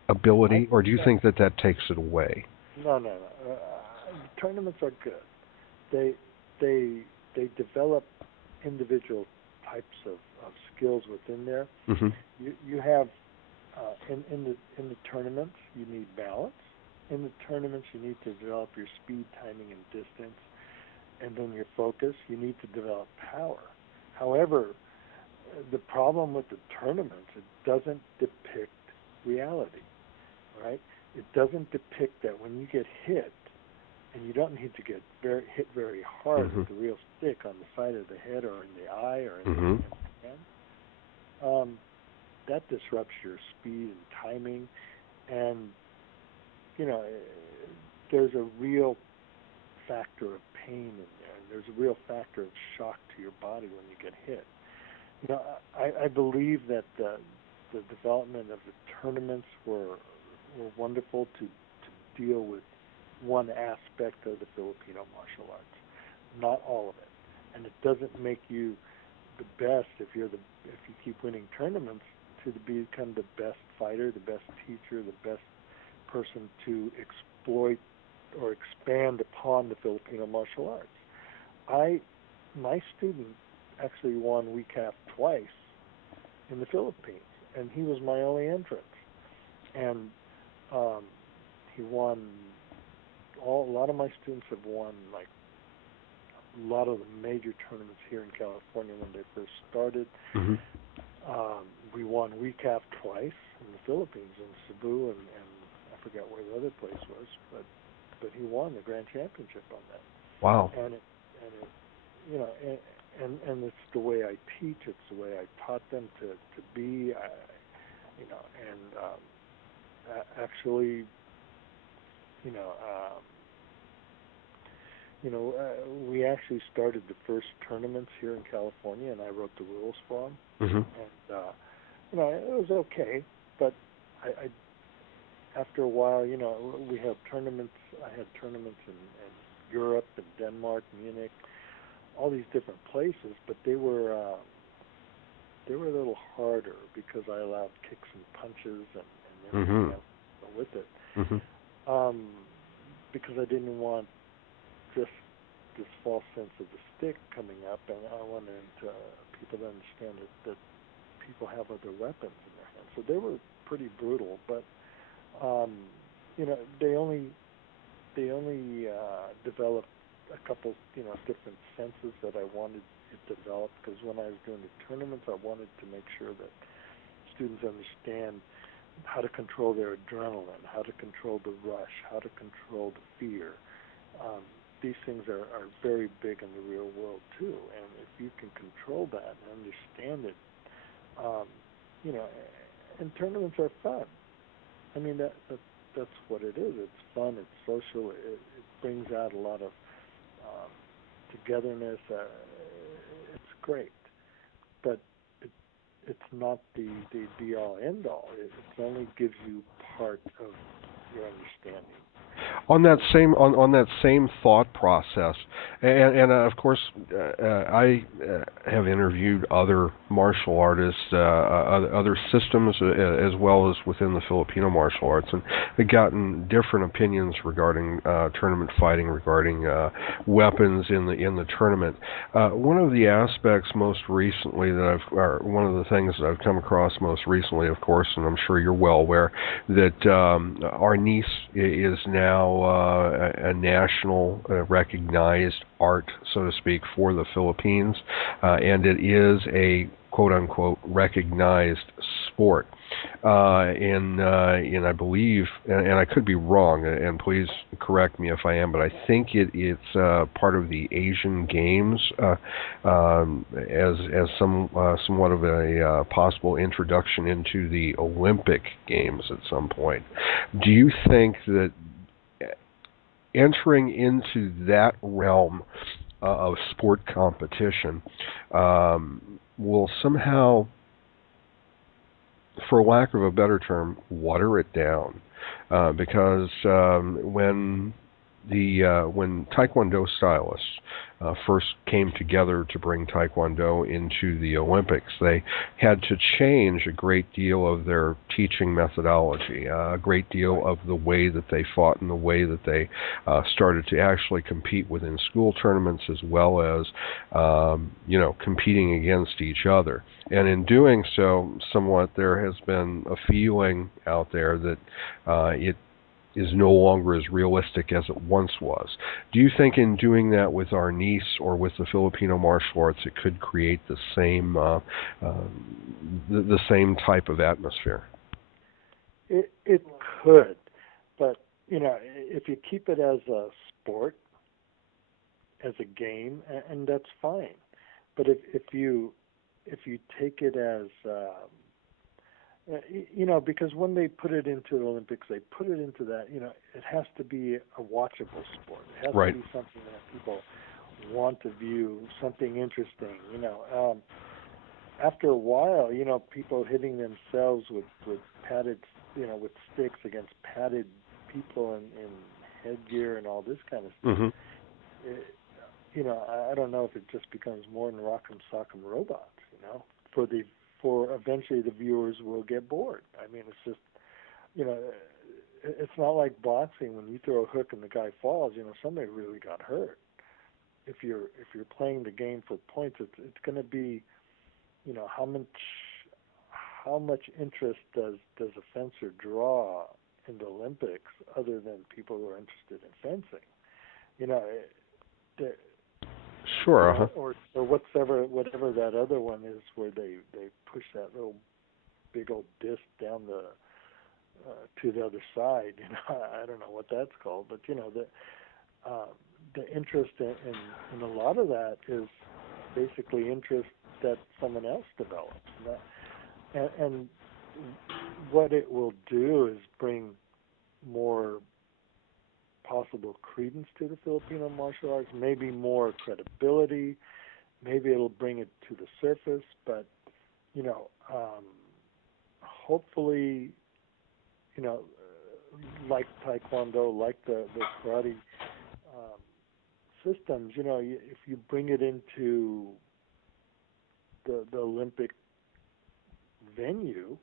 ability, or do you think that takes it away? No. Tournaments are good. They develop individual types of skills within there. Mm-hmm. You have in the tournaments you need balance. In the tournaments you need to develop your speed, timing, and distance, and then your focus. You need to develop power. However, the problem with the tournaments, it doesn't depict reality, right? It doesn't depict that when you get hit, and you don't need to get hit very hard Mm-hmm. with the real stick on the side of the head or in the eye or in Mm-hmm. the hand, that disrupts your speed and timing, and you know, there's a real factor of pain in there. There's a real factor of shock to your body when you get hit. You know, I believe that the development of the tournaments were wonderful to deal with one aspect of the Filipino martial arts, not all of it. And it doesn't make you the best if you keep winning tournaments to become the best fighter, the best teacher, the best person to exploit or expand upon the Filipino martial arts. My student actually won WCAF twice in the Philippines, and he was my only entrant. And he won. A lot of my students have won like a lot of the major tournaments here in California when they first started. Mm-hmm. We won WCAF twice in the Philippines, in Cebu, and I forget where the other place was, but he won the grand championship on that. Wow. And you know, and it's the way I teach. It's the way I taught them to be. You know, and actually, you know. We actually started the first tournaments here in California, and I wrote the rules for them. Mm-hmm. And you know, it was okay, but I after a while, you know, we have tournaments. I had tournaments in Europe and Denmark, Munich, all these different places, but they were a little harder because I allowed kicks and punches and everything Mm-hmm. else with it. Mm-hmm. Because I didn't want this false sense of the stick coming up, and I wanted people to understand that people have other weapons in their hands. So they were pretty brutal, but you know, they only developed a couple, you know, different senses that I wanted it developed, because when I was doing the tournaments, I wanted to make sure that students understand how to control their adrenaline, how to control the rush, how to control the fear. These things are very big in the real world too, and if you can control that and understand it, you know, and tournaments are fun. I mean, that's what it is. It's fun. It's social. It brings out a lot of togetherness. It's great, but it's not the be all end all. It only gives you part of your understanding. On that same thought process, and of course, I have interviewed other martial artists, other systems, as well as within the Filipino martial arts, and gotten different opinions regarding tournament fighting, regarding weapons in the tournament. One of the aspects most recently one of the things that I've come across most recently, of course, and I'm sure you're well aware, that our niece is now a national recognized art, so to speak, for the Philippines, and it is a quote-unquote recognized sport. And I believe, and I could be wrong, and please correct me if I am, but I think it's part of the Asian Games as somewhat of a possible introduction into the Olympic Games at some point. Do you think that entering into that realm of sport competition will somehow, for lack of a better term, water it down? Because when when Taekwondo stylists first came together to bring Taekwondo into the Olympics, they had to change a great deal of their teaching methodology, a great deal of the way that they fought and the way that they started to actually compete within school tournaments as well as, competing against each other. And in doing so, somewhat there has been a feeling out there that it is no longer as realistic as it once was. Do you think in doing that with our niece or with the Filipino martial arts, it could create the same type of atmosphere? It could, but if you keep it as a sport, as a game, and that's fine. But if you take it as because when they put it into the Olympics, they put it into that. It has to be a watchable sport. It has Right. to be something that people want to view, something interesting. After a while, people hitting themselves with padded, with sticks against padded people in headgear and all this kind of stuff. Mm-hmm. I don't know if it just becomes more than Rock'em Sock'em Robots. For eventually the viewers will get bored. I mean, it's just, it's not like boxing when you throw a hook and the guy falls. Somebody really got hurt. If you're playing the game for points, it's going to be, how much interest does a fencer draw in the Olympics other than people who are interested in fencing? The, Sure. Uh-huh. or whatever that other one is where they push that little big old disc down to the other side. I don't know what that's called, but the interest in a lot of that is basically interest that someone else develops, and what it will do is bring more possible credence to the Filipino martial arts, maybe more credibility, maybe it'll bring it to the surface, but hopefully, like Taekwondo, like the karate systems, if you bring it into the Olympic venue,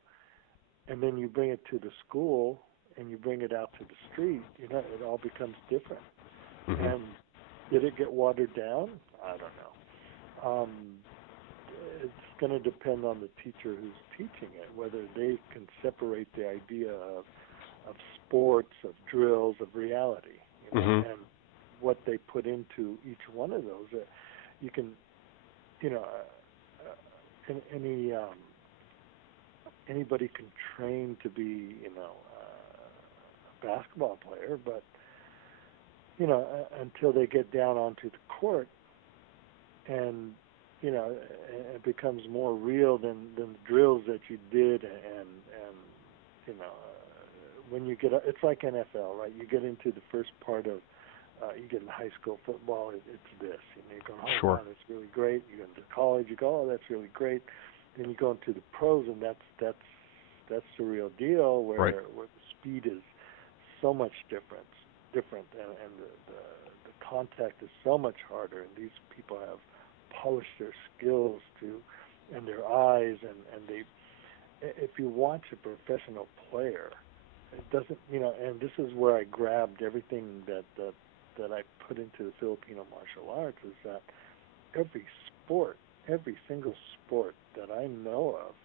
and then you bring it to the school, and you bring it out to the street, it all becomes different. Mm-hmm. And did it get watered down? I don't know. It's going to depend on the teacher who's teaching it, whether they can separate the idea of sports, of drills, of reality, Mm-hmm. and what they put into each one of those. You can, anybody can train to be, a basketball player, but until they get down onto the court, and it becomes more real than the drills that you did, and when you get, it's like NFL, right? You get into the first part of, you get in high school football, it's this. You go, oh, Sure. wow, that's really great. You go into college, you go, oh, that's really great. Then you go into the pros, and that's the real deal, where Right. where the speed is so much different, and the contact is so much harder, and these people have polished their skills and their eyes, and they. If you watch a professional player, it doesn't, and this is where I grabbed everything that I put into the Filipino martial arts, is that every single sport that I know of,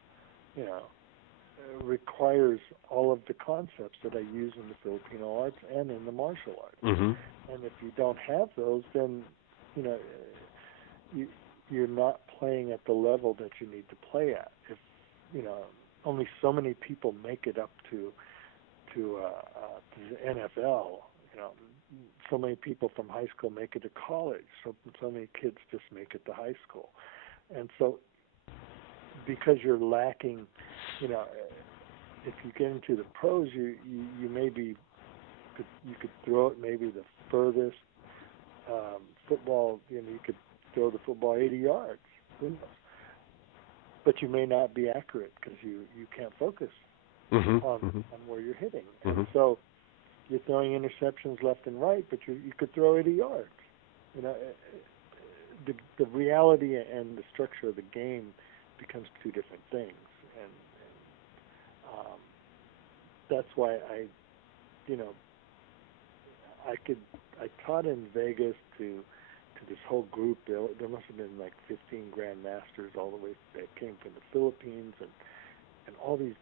requires all of the concepts that I use in the Filipino arts and in the martial arts. Mm-hmm. And if you don't have those, then you're not playing at the level that you need to play at. If only so many people make it up to the NFL, so many people from high school make it to college. So many kids just make it to high school, and so because you're lacking, if you get into the pros, you maybe you could throw it maybe the furthest football. You could throw the football 80 yards. Who knows? But you may not be accurate because you can't focus Mm-hmm. on Mm-hmm. where you're hitting. Mm-hmm. And so you're throwing interceptions left and right, but you could throw 80 yards. You know, the reality and the structure of the game becomes two different things, and that's why you know, I taught in Vegas to this whole group. There must have been like 15 grandmasters all the way that came from the Philippines, and all these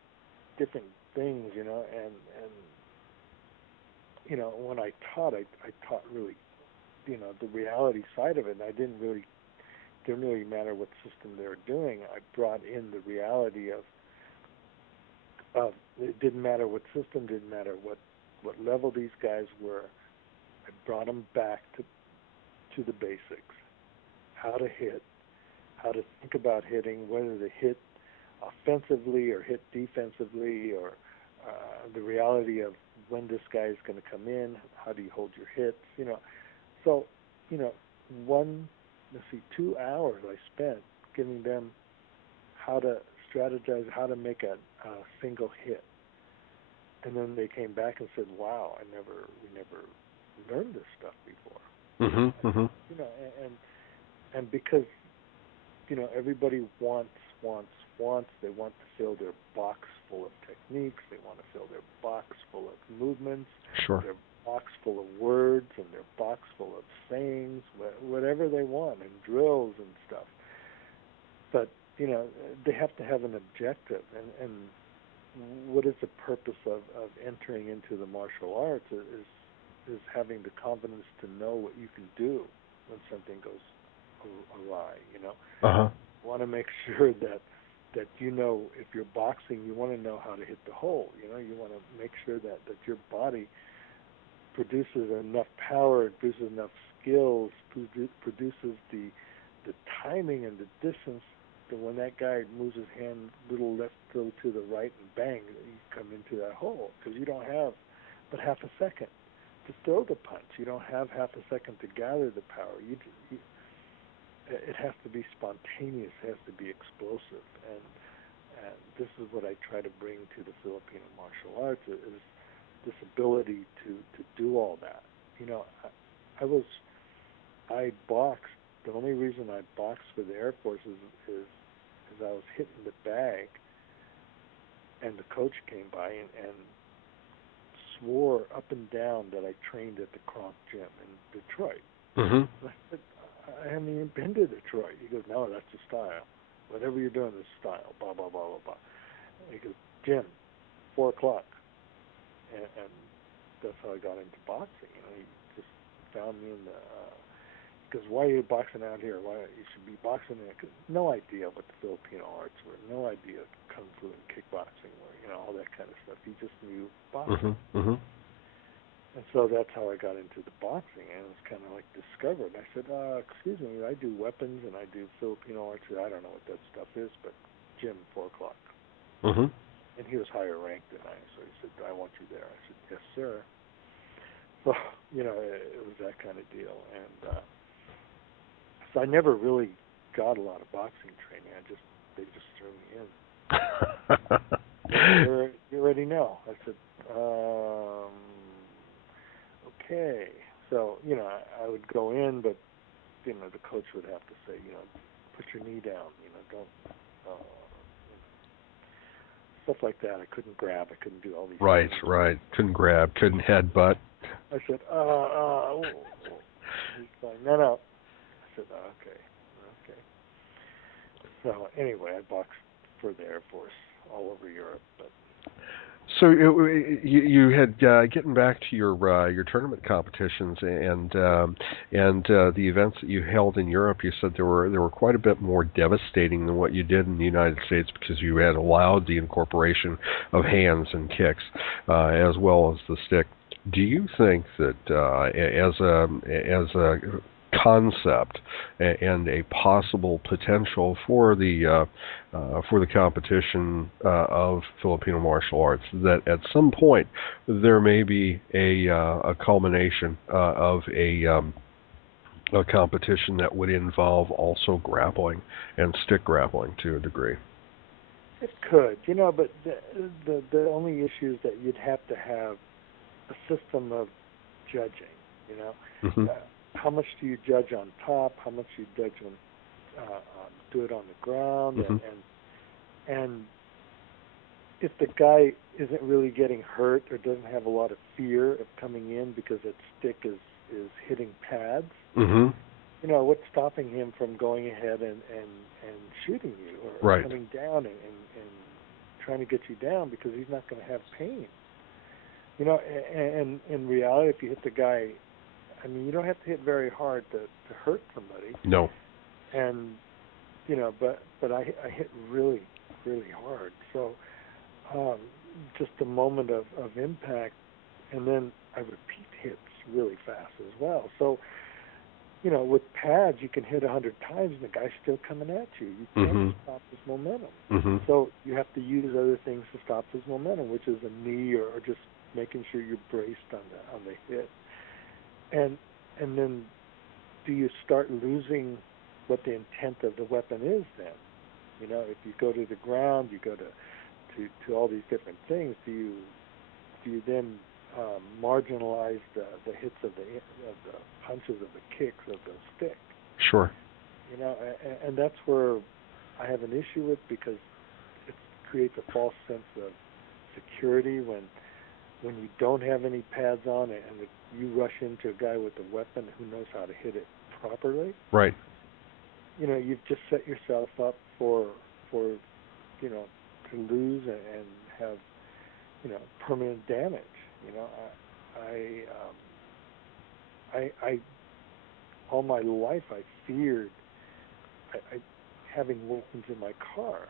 different things, you know, and you know, when I taught really, you know, the reality side of it, and didn't really matter what system they were doing. I brought in the reality of it didn't matter what system, didn't matter what level these guys were. I brought them back to the basics: how to hit, how to think about hitting, whether to hit offensively or hit defensively, or the reality of when this guy is going to come in, how do you hold your hits, you know. So, you know, 2 hours I spent giving them how to strategize, how to make a single hit. And then they came back and said, wow, we never learned this stuff before. Mm-hmm, mm-hmm. You know, and because, you know, everybody wants. They want to fill their box full of techniques. They want to fill their box full of movements. Sure. Their box full of words and their box full of sayings, whatever they want, and drills and stuff. But, you know, they have to have an objective. And what is the purpose of entering into the martial arts is having the confidence to know what you can do when something goes awry, you know. Uh-huh. You want to make sure that you know, if you're boxing, you want to know how to hit the hole. You know, you want to make sure that your body produces enough power, produces enough skills, produces the timing and the distance that when that guy moves his hand little left, little to the right, and bang, you come into that hole, because you don't have but half a second to throw the punch. You don't have half a second to gather the power. It has to be spontaneous. It has to be explosive, and this is what I try to bring to the Filipino martial arts is this ability to do all that. You know, I boxed. The only reason I boxed for the Air Force is I was hitting the bag, and the coach came by and swore up and down that I trained at the Kronk Gym in Detroit. Mm-hmm. I said, I haven't even been to Detroit. He goes, no, that's the style. Whatever you're doing is style, blah, blah, blah, blah, blah. And he goes, Jim, 4 o'clock. And that's how I got into boxing. You know, he just found me in the, he goes, why are you boxing out here? Why you should be boxing there? Cause no idea what the Filipino arts were. No idea Kung Fu and kickboxing were, you know, all that kind of stuff. He just knew boxing. Mm-hmm. Mm-hmm. And so that's how I got into the boxing, and it was kind of like discovered. I said, excuse me, I do weapons and I do Filipino arts. I don't know what that stuff is, but Jim, 4 o'clock. Mm-hmm. And he was higher ranked than I, so he said, I want you there. I said, yes, sir. So, you know, it was that kind of deal. And so I never really got a lot of boxing training. They just threw me in. You already know. I said, okay. So, you know, I would go in, but, you know, the coach would have to say, you know, put your knee down, you know, don't, you know, stuff like that. I couldn't grab. I couldn't do all these Right, things. right. Couldn't grab, couldn't headbutt. I said, he's going, no. I said, okay. So, anyway, I boxed for the Air Force all over Europe, but So you had getting back to your tournament competitions and the events that you held in Europe. You said they were quite a bit more devastating than what you did in the United States because you had allowed the incorporation of hands and kicks as well as the stick. Do you think that as a concept and a possible potential for the competition of Filipino martial arts, that at some point there may be a culmination of a competition that would involve also grappling and stick grappling to a degree? it could, you know, but the only issue is that you'd have to have a system of judging. You know, Mhm. how much do you judge on top? How much do you judge when do it on the ground? Mhm. And if the guy isn't really getting hurt or doesn't have a lot of fear of coming in because that stick is hitting pads, Mhm. you know, what's stopping him from going ahead and shooting you or Right. coming down and trying to get you down because he's not going to have pain. You know, and in reality, if you hit the guy, I mean, you don't have to hit very hard to hurt somebody. No. And, you know, but I hit really, really hard. So just a moment of impact, and then I repeat hits really fast as well. So, you know, with pads, you can hit 100 times and the guy's still coming at you. You can't Mhm. stop his momentum. Mhm. So you have to use other things to stop his momentum, which is a knee or just making sure you're braced on the hit. And then do you start losing what the intent of the weapon is then? You know, if you go to the ground, you go to all these different things, do you then marginalize the hits of the punches of the kicks of the stick? Sure. You know, and that's where I have an issue with, because it creates a false sense of security when you don't have any pads on it and you rush into a guy with a weapon who knows how to hit it properly. Right. You know, you've just set yourself up for you know, to lose and have, you know, permanent damage. You know, I all my life I feared I having weapons in my car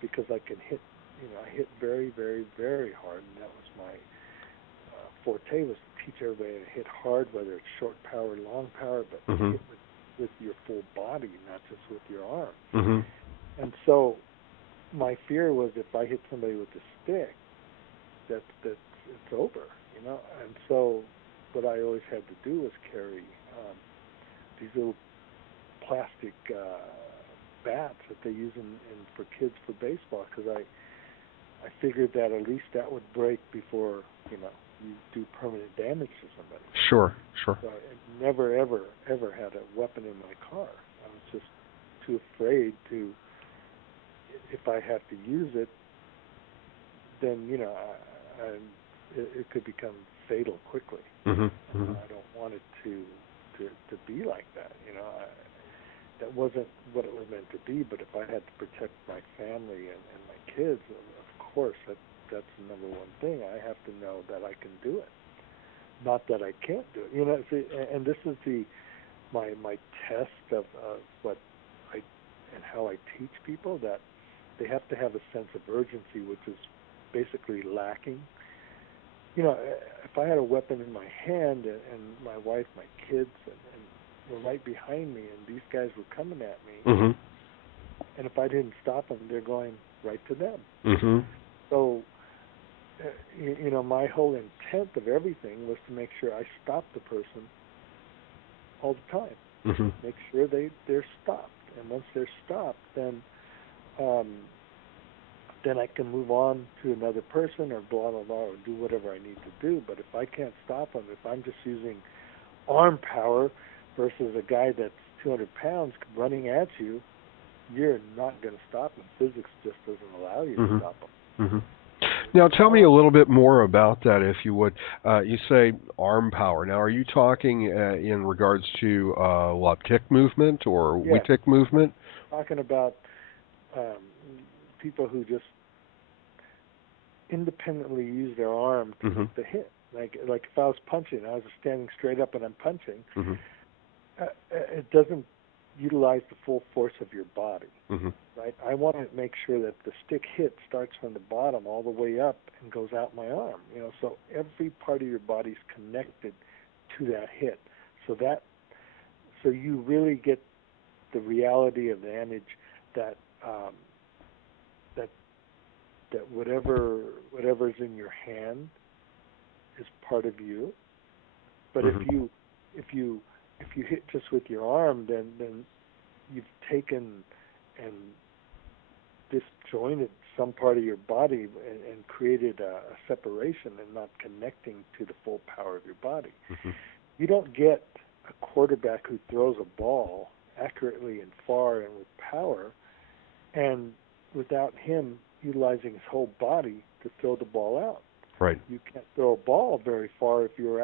because I can hit. You know, I hit very, very, very hard, and that was my forte, was to teach everybody to hit hard, whether it's short power, long power, but Mhm. hit with your full body, not just with your arm. Mhm. And so my fear was if I hit somebody with a stick, that's it's over, you know. And so what I always had to do was carry these little plastic bats that they use in for kids for baseball, because I figured that at least that would break before, you know, you do permanent damage to somebody. Sure. Sure. So I never ever had a weapon in my car. I was just too afraid to. If I have to use it, then, you know, it could become fatal quickly. Mhm. Mhm. I don't want it to be like that. You know, that wasn't what it was meant to be. But if I had to protect my family and my kids, of course, that's the number one thing. I have to know that I can do it, not that I can't do it. You know, see, and this is my test of what I and how I teach people, that they have to have a sense of urgency, which is basically lacking. You know, if I had a weapon in my hand and my wife, my kids, and were right behind me, and these guys were coming at me, Mhm. and if I didn't stop them, they're going right to them. Mhm. So, you know, my whole intent of everything was to make sure I stopped the person all the time. Mhm. Make sure they're stopped, and once they're stopped, then I can move on to another person or blah, blah, blah, or do whatever I need to do. But if I can't stop them, if I'm just using arm power versus a guy that's 200 pounds running at you, you're not going to stop him. Physics just doesn't allow you to Mhm. stop him. Mhm. Now, tell me a little bit more about that, if you would. You say arm power. Now, are you talking in regards to Loptic movement or Yes, Wittek movement? talking about um, people who just independently use their arm to Mhm. make the hit. Like if I was punching, I was standing straight up and I'm punching. Mhm. It doesn't utilize the full force of your body, Mhm. right? I want to make sure that the stick hit starts from the bottom all the way up and goes out my arm. You know, so every part of your body's connected to that hit. So you really get the reality of the image that that whatever's in your hand is part of you. But Mhm. if you hit just with your arm, then you've taken and disjointed some part of your body and created a separation and not connecting to the full power of your body. Mm-hmm. You don't get a quarterback who throws a ball accurately and far and with power, and without him utilizing his whole body to throw the ball out. Right. You can't throw a ball very far if you're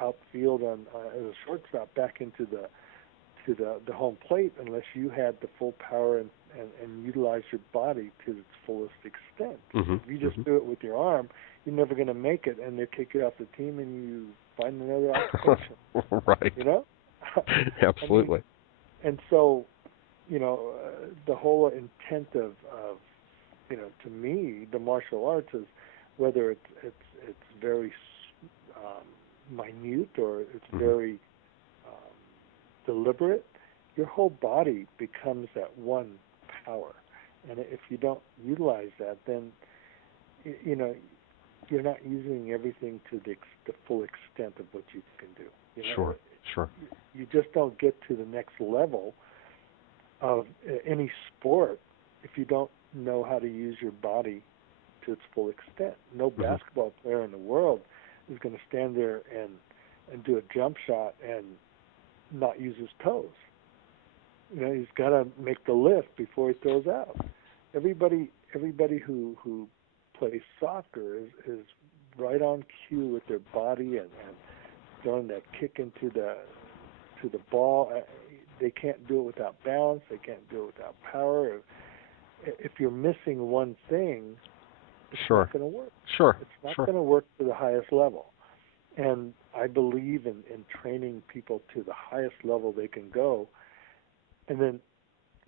outfield on as a shortstop back into the home plate unless you had the full power and utilize your body to its fullest extent. Mm-hmm. If you just do it with your arm, you're never going to make it, and they kick you off the team, and you find another occupation. Right. You know? Absolutely. I mean, and so, the whole intent of to me, the martial arts is whether it's very minute or it's mm-hmm. very deliberate, your whole body becomes that one power. And if you don't utilize that, then you're not using everything to the full extent of what you can do. Sure. You just don't get to the next level of any sport if you don't know how to use your body to its full extent. No mm-hmm. basketball player in the world is going to stand there and do a jump shot and not use his toes. He's got to make the lift before he throws out. Everybody who plays soccer is right on cue with their body and throwing that kick into the ball. They can't do it without balance. They can't do it without power. If you're missing one thing, it's not going to work. It's not going to work to the highest level. And I believe in training people to the highest level they can go and then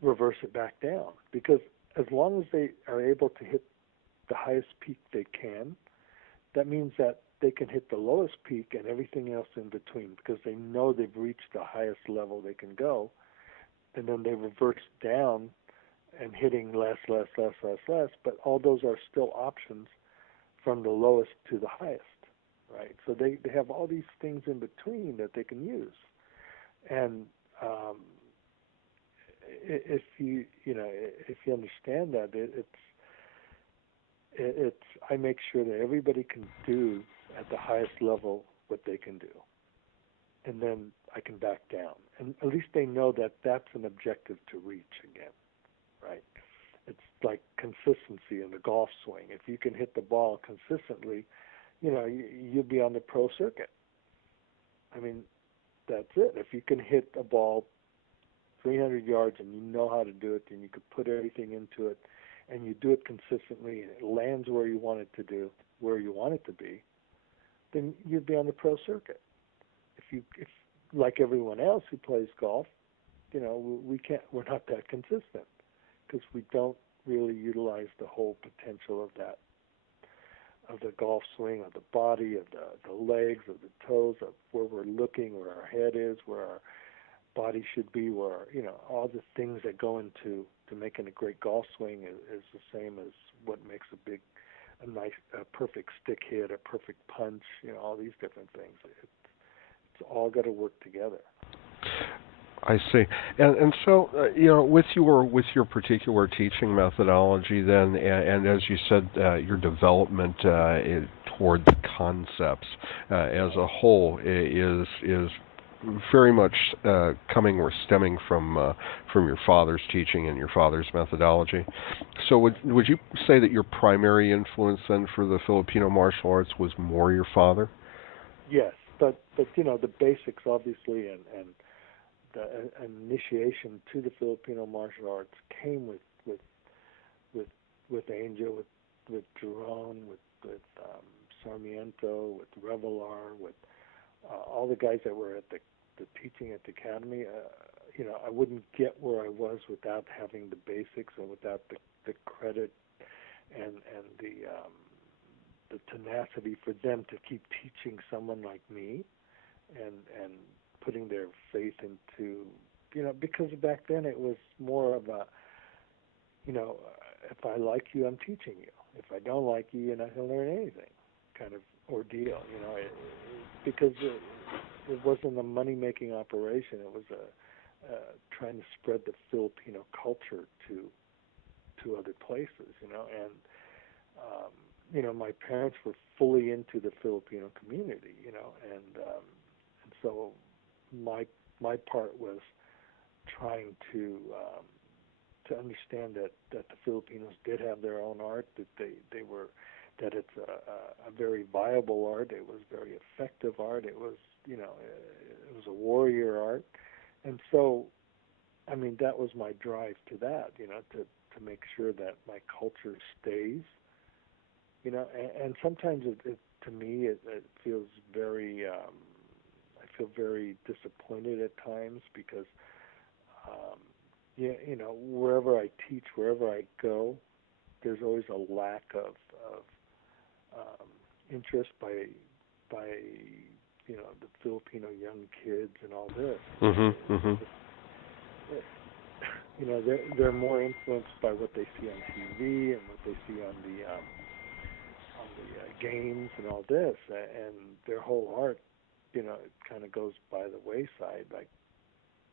reverse it back down. Because as long as they are able to hit the highest peak they can, that means that they can hit the lowest peak and everything else in between because they know they've reached the highest level they can go. And then they reverse down and hitting less. But all those are still options from the lowest to the highest. Right, so they have all these things in between that they can use, and if you understand that, it's I make sure that everybody can do at the highest level what they can do, and then I can back down, and at least they know that that's an objective to reach again, right? It's like consistency in the golf swing. If you can hit the ball consistently, you'll be on the pro circuit. I mean, that's it. If you can hit a ball 300 yards and you know how to do it, and you could put everything into it, and you do it consistently, and it lands where you want it to be, then you'd be on the pro circuit. If like everyone else who plays golf, we're not that consistent because we don't really utilize the whole potential of that. Of the golf swing, of the body, of the legs, of the toes, of where we're looking, where our head is, where our body should be, where all the things that go into making a great golf swing is the same as what makes a perfect stick hit, a perfect punch. All these different things. It's all got to work together. I see, and so with your particular teaching methodology, then, and as you said, your development toward the concepts as a whole is very much coming or stemming from your father's teaching and your father's methodology. So would you say that your primary influence then for the Filipino martial arts was more your father? Yes, but the basics obviously and the initiation to the Filipino martial arts came with Angel, with Jerome, with Sarmiento, with Revelar, with all the guys that were at the teaching at the academy. I wouldn't get where I was without having the basics and without the credit and the tenacity for them to keep teaching someone like me and putting their faith into, because back then it was more of a, if I like you, I'm teaching you. If I don't like you, you're not going to learn anything kind of ordeal, because it wasn't a money-making operation. It was trying to spread the Filipino culture to to other places, and my parents were fully into the Filipino community, and so my part was trying to understand that the Filipinos did have their own art, that they were that it's a very viable art, it was very effective art, it was it was a warrior art, and so I mean that was my drive to that, to make sure that my culture stays, and sometimes it to me it feels very I feel very disappointed at times because wherever I teach, wherever I go, there's always a lack of interest by the Filipino young kids and all this. They're more influenced by what they see on TV and what they see on the games and all this, and their whole art, it kind of goes by the wayside. Like,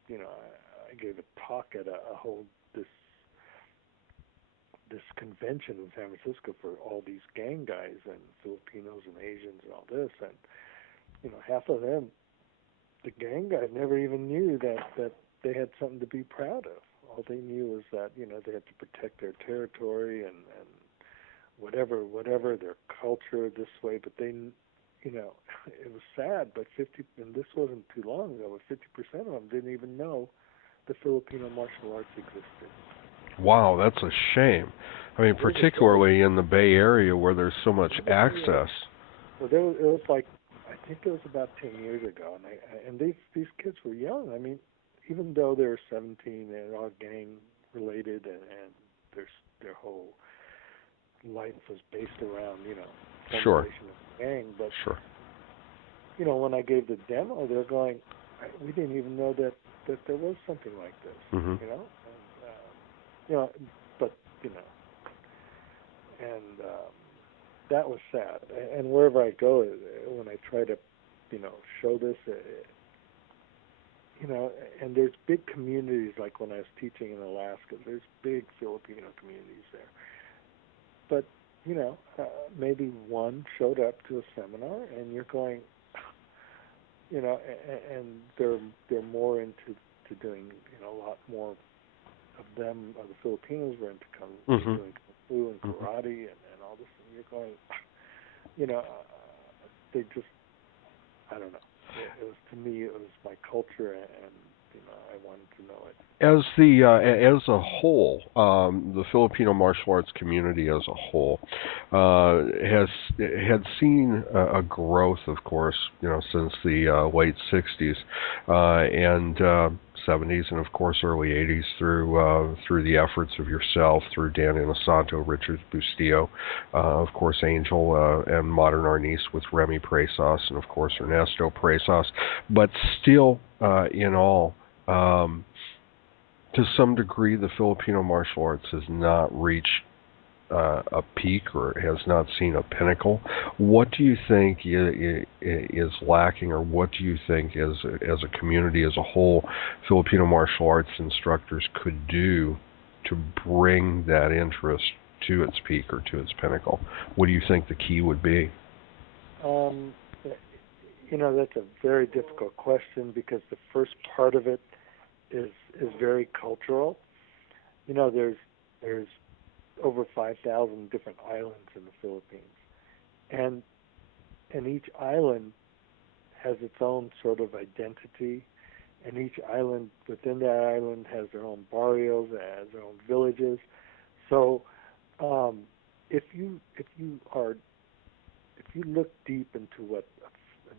I gave a talk at a whole this convention in San Francisco for all these gang guys and Filipinos and Asians and all this, and half of them, the gang guys never even knew that they had something to be proud of. All they knew was that they had to protect their territory and whatever their culture this way, but they it was sad, but and this wasn't too long ago, but 50% of them didn't even know the Filipino martial arts existed. Wow, that's a shame. I mean, particularly in the Bay Area where there's so much access. Well, it was like, I think it was about 10 years ago, and these kids were young. I mean, even though they were 17, they're all gang related, and their whole life was based around, formation of the gang. But sure. When I gave the demo, they're going, we didn't even know that there was something like this, and, but and that was sad. And wherever I go, when I try to, show this, and there's big communities, like when I was teaching in Alaska, there's big Filipino communities there. But, maybe one showed up to a seminar, and you're going, and they're more into doing, a lot more of them, of the Filipinos were into doing kung fu and karate and all this, and you're going, they just, I don't know. It was, to me, it was my culture, and I wanted to know it. As a whole, the Filipino martial arts community as a whole had seen a growth, of course, since the late '60s and '70s, and of course early '80s through the efforts of yourself, through Dan Inosanto, Richard Bustillo, of course Angel, and Modern Arnis with Remy Presas, and of course Ernesto Presas, but still, in all. To some degree, the Filipino martial arts has not reached a peak or has not seen a pinnacle. What do you think is lacking, or what do you think, as a community as a whole, Filipino martial arts instructors could do to bring that interest to its peak or to its pinnacle? What do you think the key would be? That's a very difficult question, because the first part of it is very cultural. There's over 5,000 different islands in the Philippines, and each island has its own sort of identity, and each island within that island has their own barrios, has their own villages. So if you look deep into what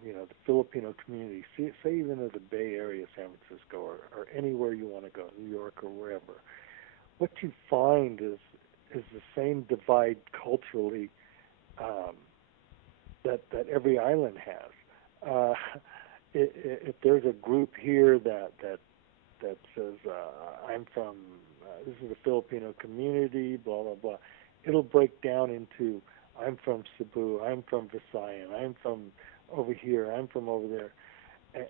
the Filipino community, say even in the Bay Area, San Francisco, or anywhere you want to go, New York or wherever, what you find is the same divide culturally that every island has. If there's a group here that says I'm from this is the Filipino community, blah blah blah, it'll break down into I'm from Cebu, I'm from Visayan, I'm from over here, I'm from over there,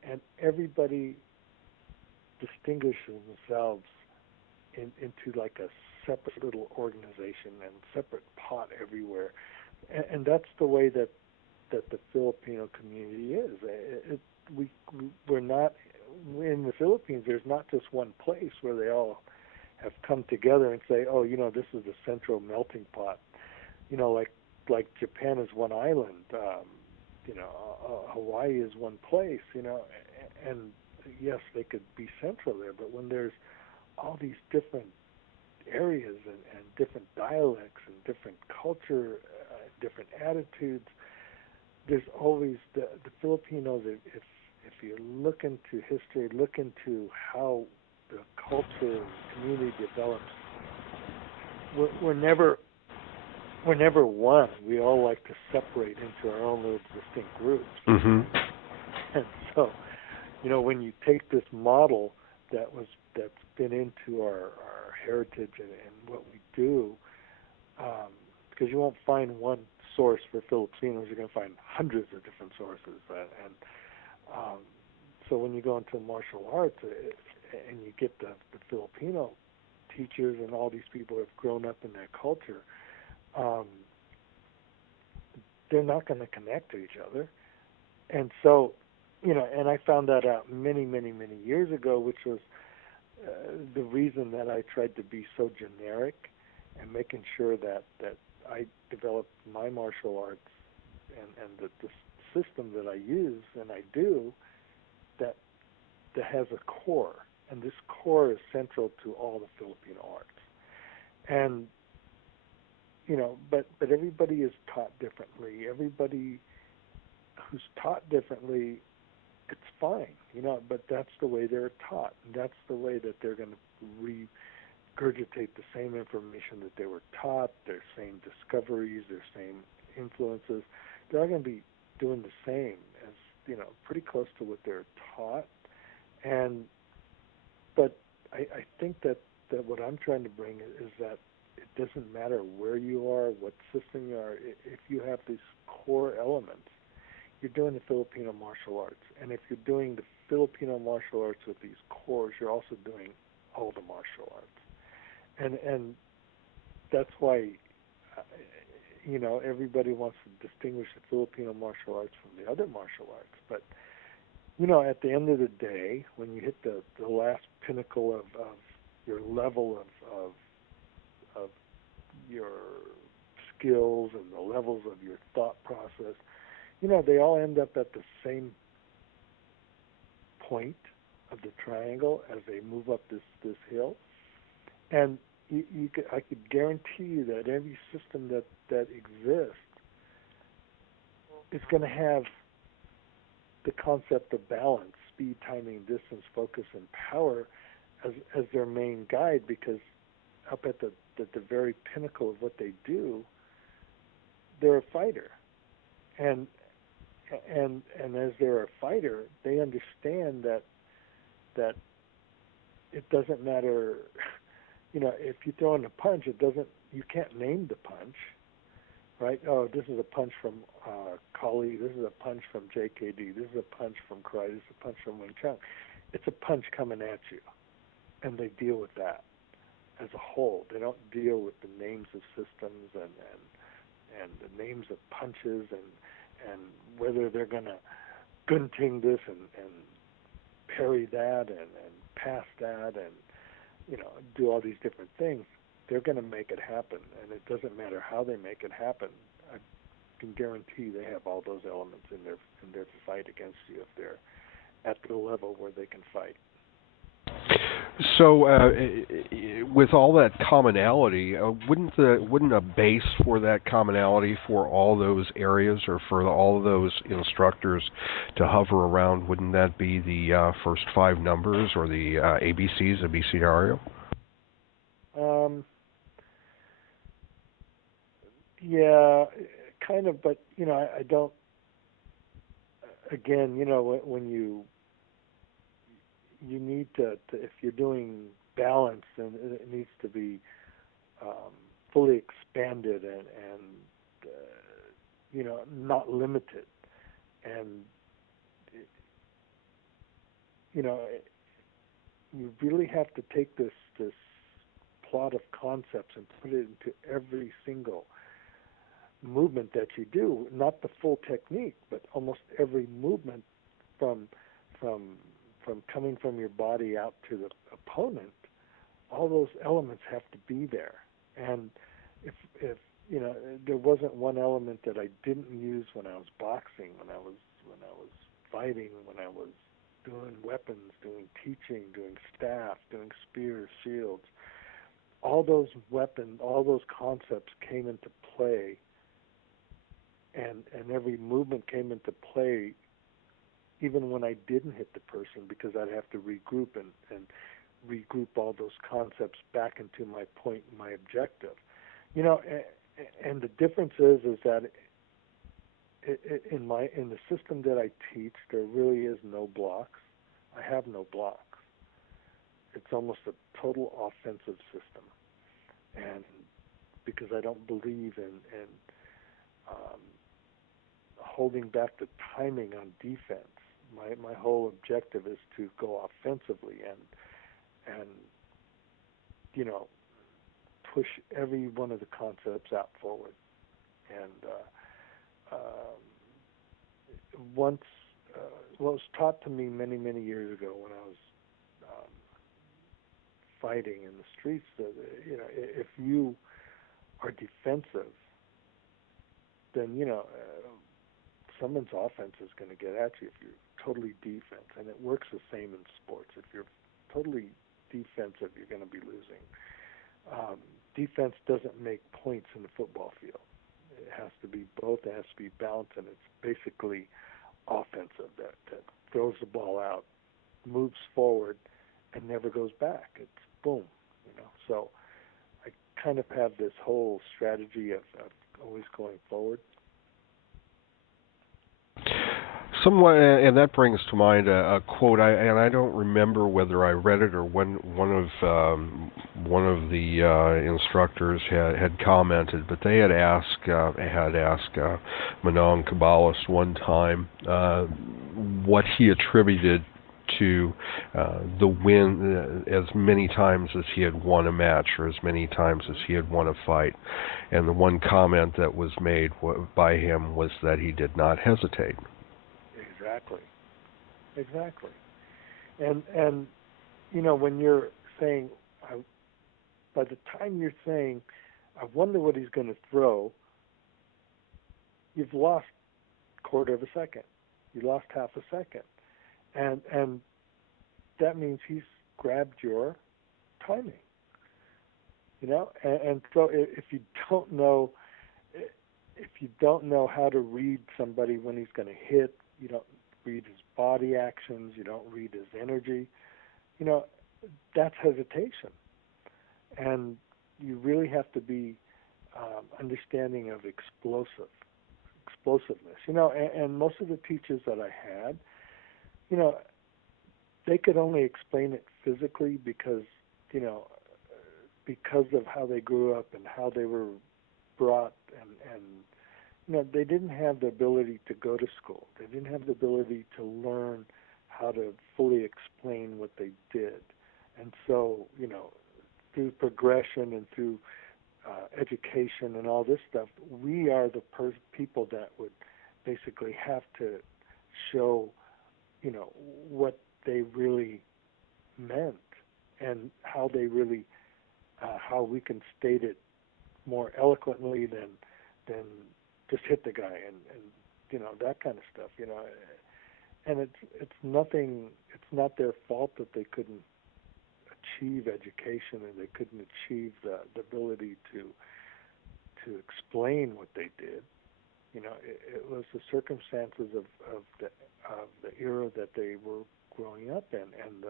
and everybody distinguishes themselves into like a separate little organization and separate pot everywhere, and that's the way that the Filipino community is. We're not in the Philippines. There's not just one place where they all have come together and say, oh, this is the central melting pot. Like Japan is one island. Hawaii is one place. And yes, they could be central there, but when there's all these different areas and different dialects and different culture, different attitudes, there's always the Filipinos. If you look into history, look into how the culture and community develops, we're never one. We all like to separate into our own little distinct groups. Mm-hmm. And so, when you take this model that's been into our heritage and what we do, because you won't find one source for Filipinos, you're going to find hundreds of different sources. So when you go into martial arts and you get the Filipino teachers and all these people who have grown up in that culture, they're not going to connect to each other. And so, and I found that out many, many, many years ago, which was the reason that I tried to be so generic and making sure that I developed my martial arts and the system that I use and I do that has a core, and this core is central to all the Filipino arts. And but everybody is taught differently. Everybody who's taught differently, it's fine, but that's the way they're taught, and that's the way that they're going to regurgitate the same information that they were taught, their same discoveries, their same influences. They're all going to be doing the same as, pretty close to what they're taught. But I think that what I'm trying to bring is that it doesn't matter where you are, what system you are. If you have these core elements, you're doing the Filipino martial arts. And if you're doing the Filipino martial arts with these cores, you're also doing all the martial arts. And that's why, everybody wants to distinguish the Filipino martial arts from the other martial arts. But, at the end of the day, when you hit the last pinnacle of your level of your skills and the levels of your thought process, they all end up at the same point of the triangle as they move up this hill. And I could guarantee you that every system that exists is going to have the concept of balance, speed, timing, distance, focus, and power as their main guide, because up at the very pinnacle of what they do, they're a fighter. And as they're a fighter, they understand that it doesn't matter, if you throw in a punch, you can't name the punch, right? Oh, this is a punch from Kali, this is a punch from JKD, this is a punch from Karate, this is a punch from Wing Chun. It's a punch coming at you, and they deal with that as a whole. They don't deal with the names of systems and the names of punches and whether they're going to gunting this and parry that and pass that and do all these different things. They're going to make it happen, and it doesn't matter how they make it happen. I can guarantee they have all those elements in their fight against you if they're at the level where they can fight. So, with all that commonality, wouldn't a base for that commonality for all those areas or for all of those instructors to hover around? Wouldn't that be the first 5 numbers or the ABCs, abecedario? Yeah, kind of, but I don't. Again, when you need to, if you're doing balance, then it needs to be fully expanded and not limited. And you really have to take this plot of concepts and put it into every single movement that you do, not the full technique, but almost every movement from from coming from your body out to the opponent, all those elements have to be there. And if there wasn't one element that I didn't use when I was boxing, when I was fighting, when I was doing weapons, doing teaching, doing staff, doing spears, shields, all those weapons, all those concepts came into play, and every movement came into play even when I didn't hit the person, because I'd have to regroup and regroup all those concepts back into my point, my objective. And the difference is that in the system that I teach, there really is no blocks. I have no blocks. It's almost a total offensive system, and because I don't believe in holding back the timing on defense. My whole objective is to go offensively and push every one of the concepts out forward. And what was taught to me many, many years ago when I was fighting in the streets, that if you are defensive, then someone's offense is going to get at you if you're totally defense, and it works the same in sports. If you're totally defensive, you're going to be losing. Defense doesn't make points in the football field. It has to be both. It has to be balanced, and it's basically offensive that throws the ball out, moves forward, and never goes back. It's boom, So I kind of have this whole strategy of always going forward. Somewhat, and that brings to mind a quote. I don't remember whether I read it or when one of the instructors had commented, but they had asked Manon Caballos one time what he attributed to the win as many times as he had won a match or as many times as he had won a fight. And the one comment that was made by him was that he did not hesitate. Exactly. And when you're saying, by the time you're saying, I wonder what he's going to throw, you've lost a quarter of a second. You lost half a second. And that means he's grabbed your timing. And so if you don't know how to read somebody when he's going to hit, you don't read his body actions, you don't read his energy, that's hesitation. And you really have to be understanding of explosiveness. And most of the teachers that I had, they could only explain it physically because of how they grew up and how they were brought, and they didn't have the ability to go to school. They didn't have the ability to learn how to fully explain what they did. And so, through progression and through education and all this stuff, we are the people that would basically have to show, what they really meant and how they really, how we can state it more eloquently than just hit the guy and that kind of stuff, and it's nothing. It's not their fault that they couldn't achieve education and they couldn't achieve the ability to explain what they did. It was the circumstances of the era that they were growing up in, and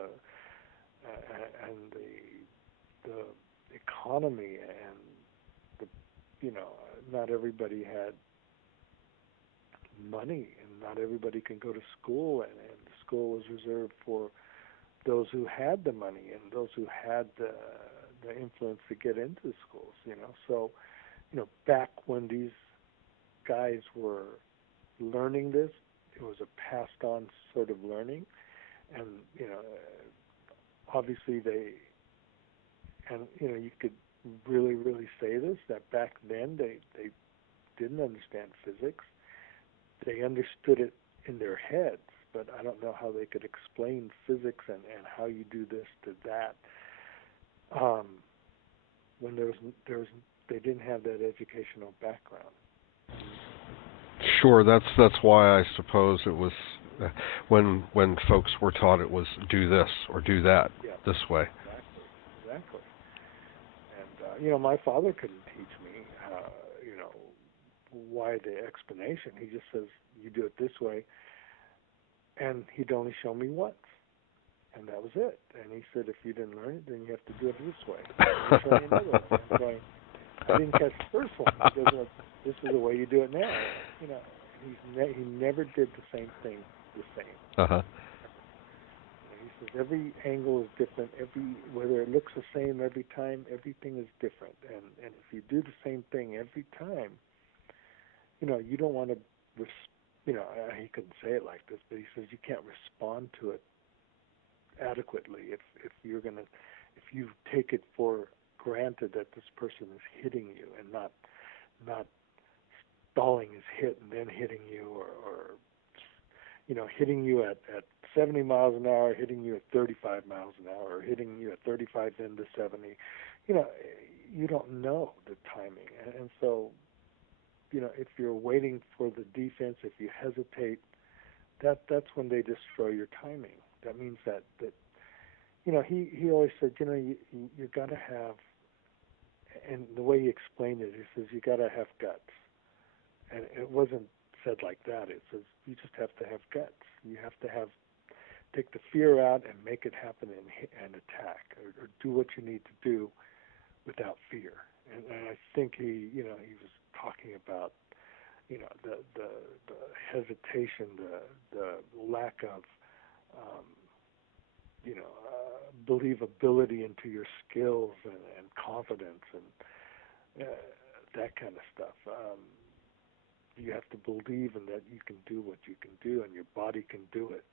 the economy, and not everybody had money, and not everybody can go to school, and the school was reserved for those who had the money and those who had the influence to get into the schools. So back when these guys were learning this, it was a passed on sort of learning, and obviously they and you could really say this, that back then they didn't understand physics. They understood it in their heads, but I don't know how they could explain physics and how you do this to that. When they didn't have that educational background. Sure, that's why I suppose it was when folks were taught it was do this or do that Yeah, this way. exactly. And my father couldn't teach me, why the explanation. He just says you do it this way, and he'd only show me once, and that was it. And he said if you didn't learn it, then you have to do it this way. And he'll show you another way. I'm going, I didn't catch the first one. He goes, well, this is the way you do it now. He never did the same thing the same. Uh-huh. He says every angle is different. Whether it looks the same every time, everything is different. And if you do the same thing every time, you don't want to. He couldn't say it like this, but he says you can't respond to it adequately if you take it for granted that this person is hitting you and not stalling his hit and then hitting you or hitting you at 70 miles an hour, hitting you at 35 miles an hour, or hitting you at 35 then to 70. You don't know the timing, and so if you're waiting for the defense, if you hesitate, that's when they destroy your timing. That means that he always said, you got to have, and the way he explained it, he says you got to have guts. And it wasn't said like that. It says you just have to have guts. You have to take the fear out and make it happen and attack or do what you need to do without fear. And I think he was talking about the hesitation, the lack of believability into your skills and confidence and that kind of stuff. You have to believe in that you can do what you can do and your body can do it.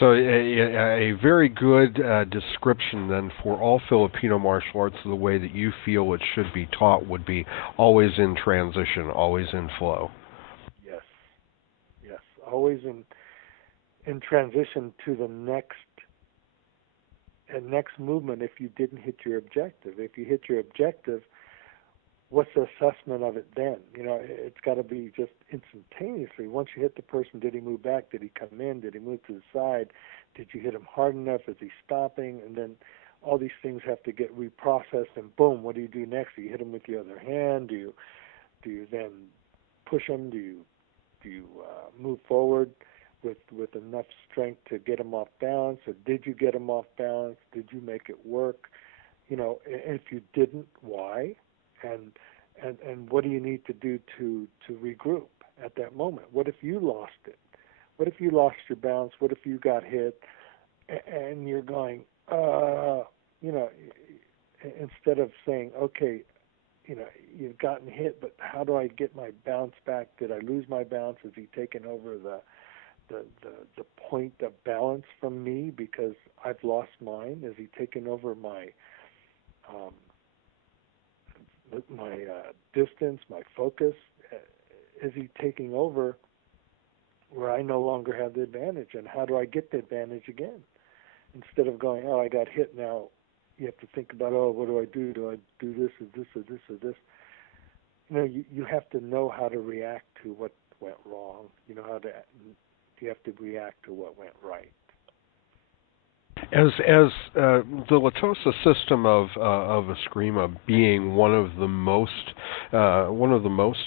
So a very good description then for all Filipino martial arts of the way that you feel it should be taught would be always in transition, always in flow. Yes, always in transition to the next movement. If you didn't hit your objective, if you hit your objective, what's the assessment of it then? It's got to be just instantaneously. Once you hit the person, did he move back? Did he come in? Did he move to the side? Did you hit him hard enough? Is he stopping? And then all these things have to get reprocessed, and boom, what do you do next? Do you hit him with the other hand? Do you then push him? Do you move forward with enough strength to get him off balance? Or did you get him off balance? Did you make it work? If you didn't, why? And what do you need to do to regroup at that moment? What if you lost it? What if you lost your balance? What if you got hit and you're going, instead of saying, okay, you've gotten hit, but how do I get my balance back? Did I lose my balance? Is he taking over the point of balance from me because I've lost mine? Is he taking over my distance, my focus? Is he taking over where I no longer have the advantage? And how do I get the advantage again? Instead of going, I got hit now, you have to think about, what do I do? Do I do this or this or this or this? You have to know how to react to what went wrong. You have to react to what went right. As the Latosa system of Eskrima being one of the most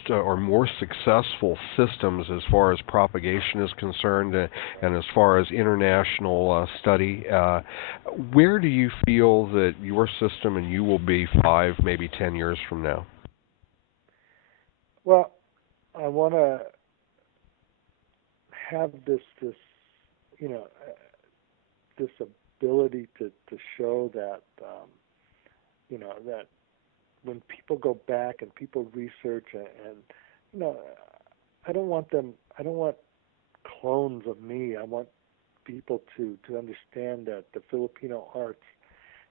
or more successful systems as far as propagation is concerned, and as far as international study, where do you feel that your system and you will be 5, maybe 10 years from now? Well, I want to have this ability to show that that when people go back and people research and I don't want clones of me. I want people to understand that the Filipino arts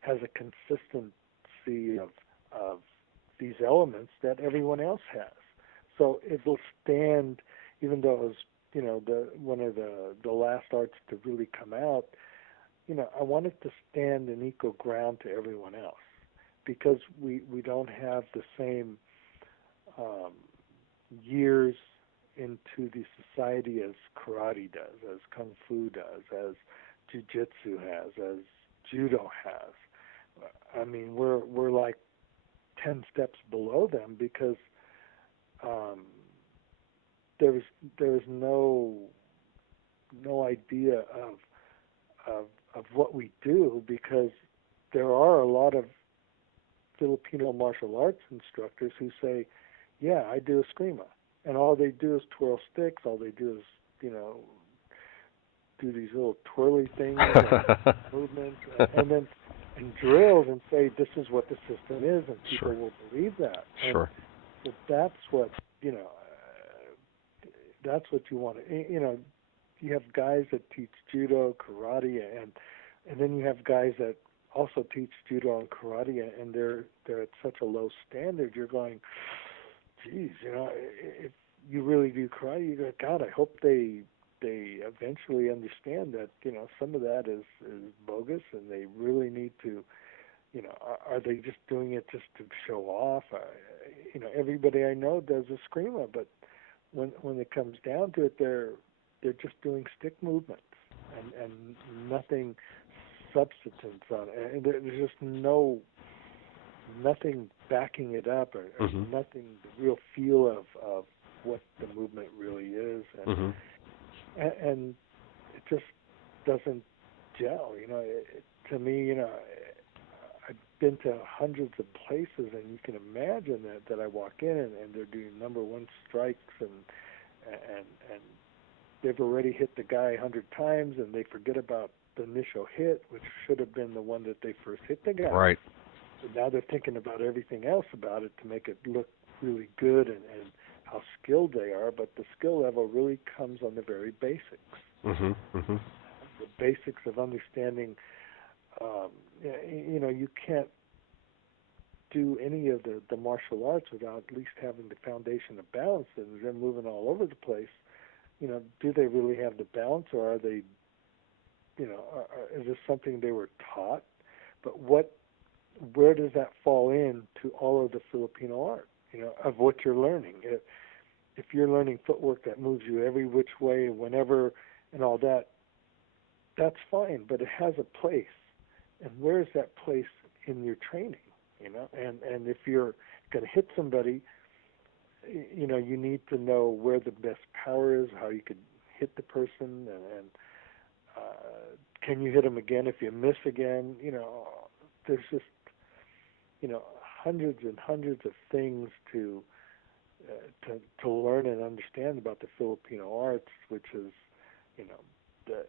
has a consistency of these elements that everyone else has. So it'll stand, even though it was, one of the last arts to really come out. I want it to stand in equal ground to everyone else, because we don't have the same years into the society as karate does, as kung fu does, as jiu-jitsu has, as judo has. I mean, we're like 10 steps below them, because there's no idea of what we do, because there are a lot of Filipino martial arts instructors who say, yeah, I do eskrima, and all they do is twirl sticks, all they do is, do these little twirly things and movements, and drills, and say this is what the system is, and people will believe that. Sure. And so that's what, that's what you want to, you have guys that teach judo, karate, and then you have guys that also teach judo and karate, and they're at such a low standard. You're going, geez, if you really do karate, you go, God, I hope they eventually understand that some of that is bogus, and they really need to, are they just doing it just to show off? Everybody I know does eskrima, but when it comes down to it, they're just doing stick movements and nothing substance on it. And there's just nothing backing it up, or nothing, the real feel of what the movement really is, and it just doesn't gel. To me, I've been to hundreds of places, and you can imagine that I walk in and they're doing number one strikes, and they've already hit the guy 100 times, and they forget about the initial hit, which should have been the one that they first hit the guy. Right. So now they're thinking about everything else about it to make it look really good, and how skilled they are. But the skill level really comes on the very basics. The basics of understanding. You can't do any of the martial arts without at least having the foundation of balance, and they're moving all over the place. Do they really have the balance, or are they, is this something they were taught? But where does that fall in to all of the Filipino art, of what you're learning? If you're learning footwork that moves you every which way, whenever, and all that, that's fine, but it has a place. And where is that place in your training? And if you're going to hit somebody, you need to know where the best power is, how you could hit the person, and can you hit them again if you miss again? There's just hundreds and hundreds of things to learn and understand about the Filipino arts, which is, the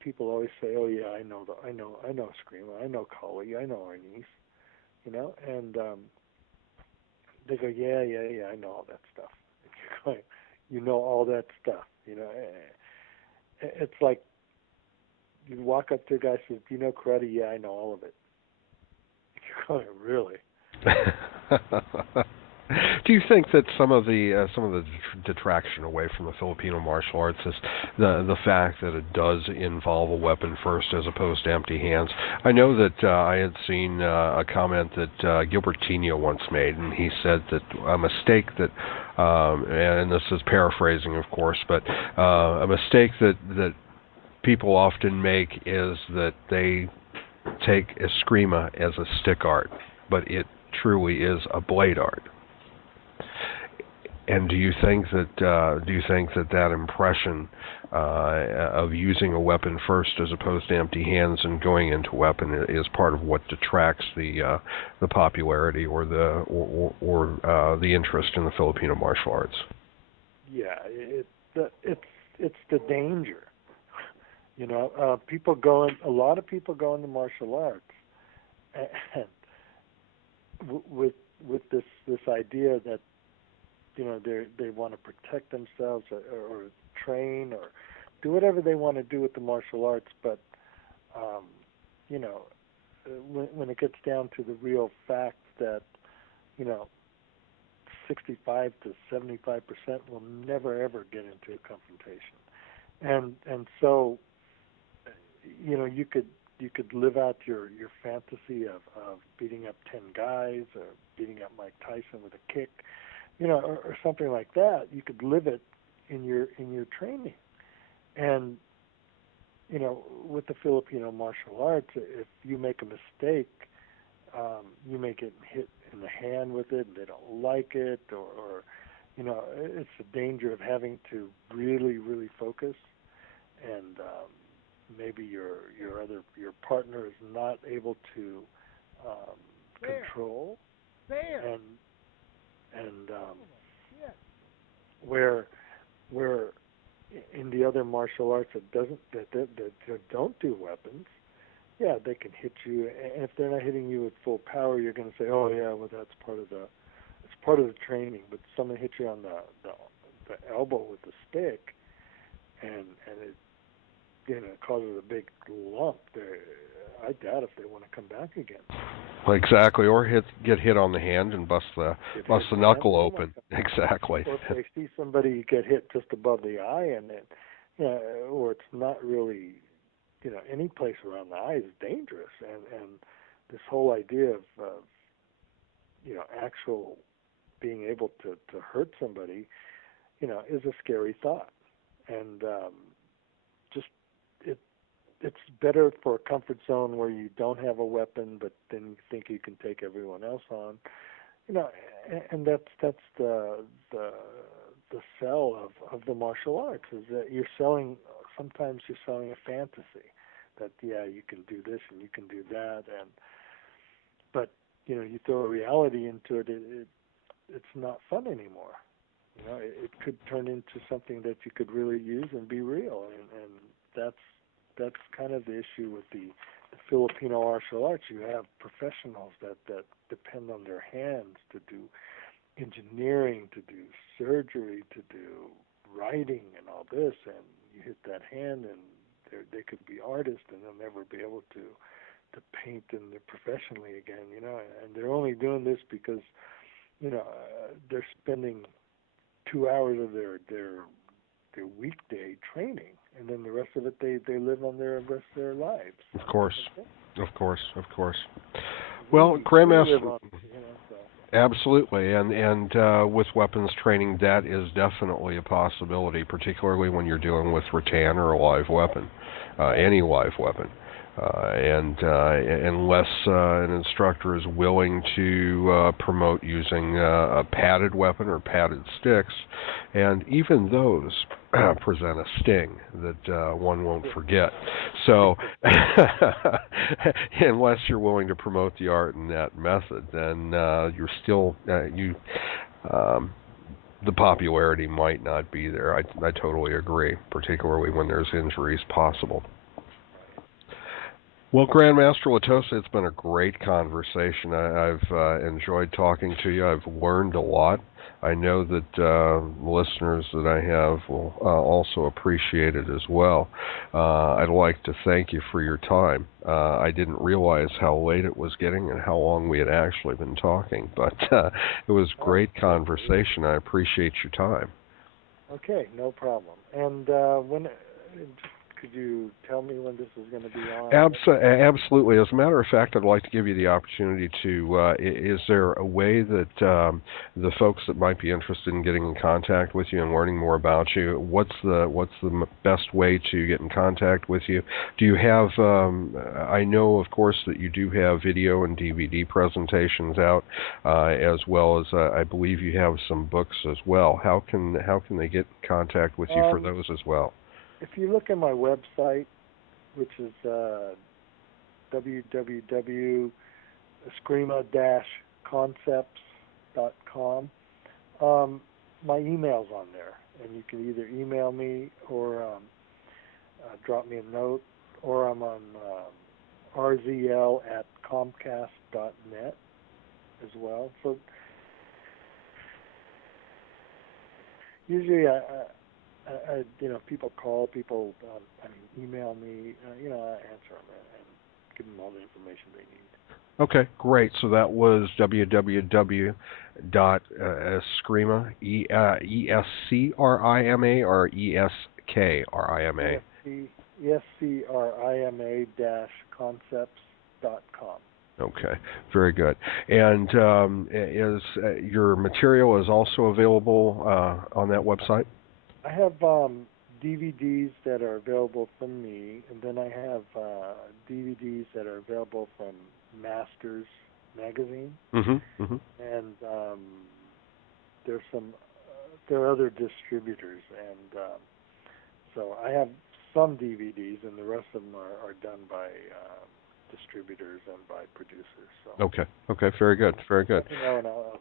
people always say, oh yeah, I know eskrima, I know kali, I know arnis, and they go, yeah, I know all that stuff. And you're going, you know all that stuff, It's like you walk up to a guy and says, do you know karate? Yeah, I know all of it. You're going, really? Do you think that some of the detraction away from the Filipino martial arts is the fact that it does involve a weapon first as opposed to empty hands? I know that I had seen a comment that Gilbert Tino once made, and he said that a mistake that, and this is paraphrasing, of course, but a mistake that people often make is that they take eskrima as a stick art, but it truly is a blade art. And do you think that impression of using a weapon first as opposed to empty hands and going into weapon is part of what detracts the popularity or the interest in the Filipino martial arts? Yeah, it's the danger. A lot of people go into martial arts, and with this idea that they want to protect themselves or train or do whatever they want to do with the martial arts, but when it gets down to the real fact that, you know, 65 to 75% will never ever get into a confrontation, and so, you know, you could live out your fantasy of beating up 10 guys or beating up Mike Tyson with a kick, you know, or something like that. You could live it in your training, and you know, with the Filipino martial arts, if you make a mistake, you may get hit in the hand with it, and they don't like it, or you know, it's the danger of having to really, really focus, and maybe your partner is not able to control, and where in the other martial arts that don't do weapons, yeah, they can hit you, and if they're not hitting you with full power, you're going to say, oh yeah, well that's part of the training. But someone hits you on the elbow with the stick, and it, you know, causes a big lump. I doubt if they want to come back again. Exactly, or get hit on the hand and bust the knuckle open. Exactly. Or if they see somebody get hit just above the eye, and it, you know, or it's not really, you know, any place around the eye is dangerous, and this whole idea of you know, actual being able to hurt somebody, you know, is a scary thought, and just it's better for a comfort zone where you don't have a weapon, but then you think you can take everyone else on, you know, and that's the sell of the martial arts, is that sometimes you're selling a fantasy that, yeah, you can do this and you can do that, but you know, you throw a reality into it, it's not fun anymore. You know, it could turn into something that you could really use and be real, and that's kind of the issue with the Filipino martial arts. You have professionals that depend on their hands to do engineering, to do surgery, to do writing and all this, and you hit that hand and they could be artists and they'll never be able to paint professionally again, you know, and they're only doing this because, you know, they're spending 2 hours of their weekday training, and then the rest of it they live on the rest of their lives. Of course. Well, Grandmaster, absolutely, and with weapons training, that is definitely a possibility, particularly when you're dealing with rattan or a live weapon, any live weapon. And unless an instructor is willing to promote using a padded weapon or padded sticks, and even those present a sting that one won't forget. So unless you're willing to promote the art in that method, then you're still the popularity might not be there. I totally agree, particularly when there's injuries possible. Well, Grandmaster Latosa, it's been a great conversation. I've enjoyed talking to you. I've learned a lot. I know that listeners that I have will also appreciate it as well. I'd like to thank you for your time. I didn't realize how late it was getting and how long we had actually been talking, but it was a great conversation. I appreciate your time. Okay, no problem. And could you tell me when this is going to be on? Absolutely. As a matter of fact, I'd like to give you the opportunity to, is there a way that the folks that might be interested in getting in contact with you and learning more about you, what's the best way to get in contact with you? Do you have, I know, of course, that you do have video and DVD presentations out, as well as I believe you have some books as well. How can they get in contact with you for those as well? If you look at my website, which is www.eskrima-concepts.com, my email's on there, and you can either email me or drop me a note, or I'm on rzl@comcast.net as well. So usually I you know, people call, email me, you know, I answer them, and give them all the information they need. Okay, great. So that was www.escrima, E-S-C-R-I-M-A or E-S-K-R-I-M-A? ESCRIMA-concepts.com. Okay, very good. And is your material is also available on that website? I have DVDs that are available from me, and then I have DVDs that are available from Masters Magazine, and there are other distributors, and so I have some DVDs, and the rest of them are done by distributors and by producers. So Okay, very good, very good. let me know, and I'll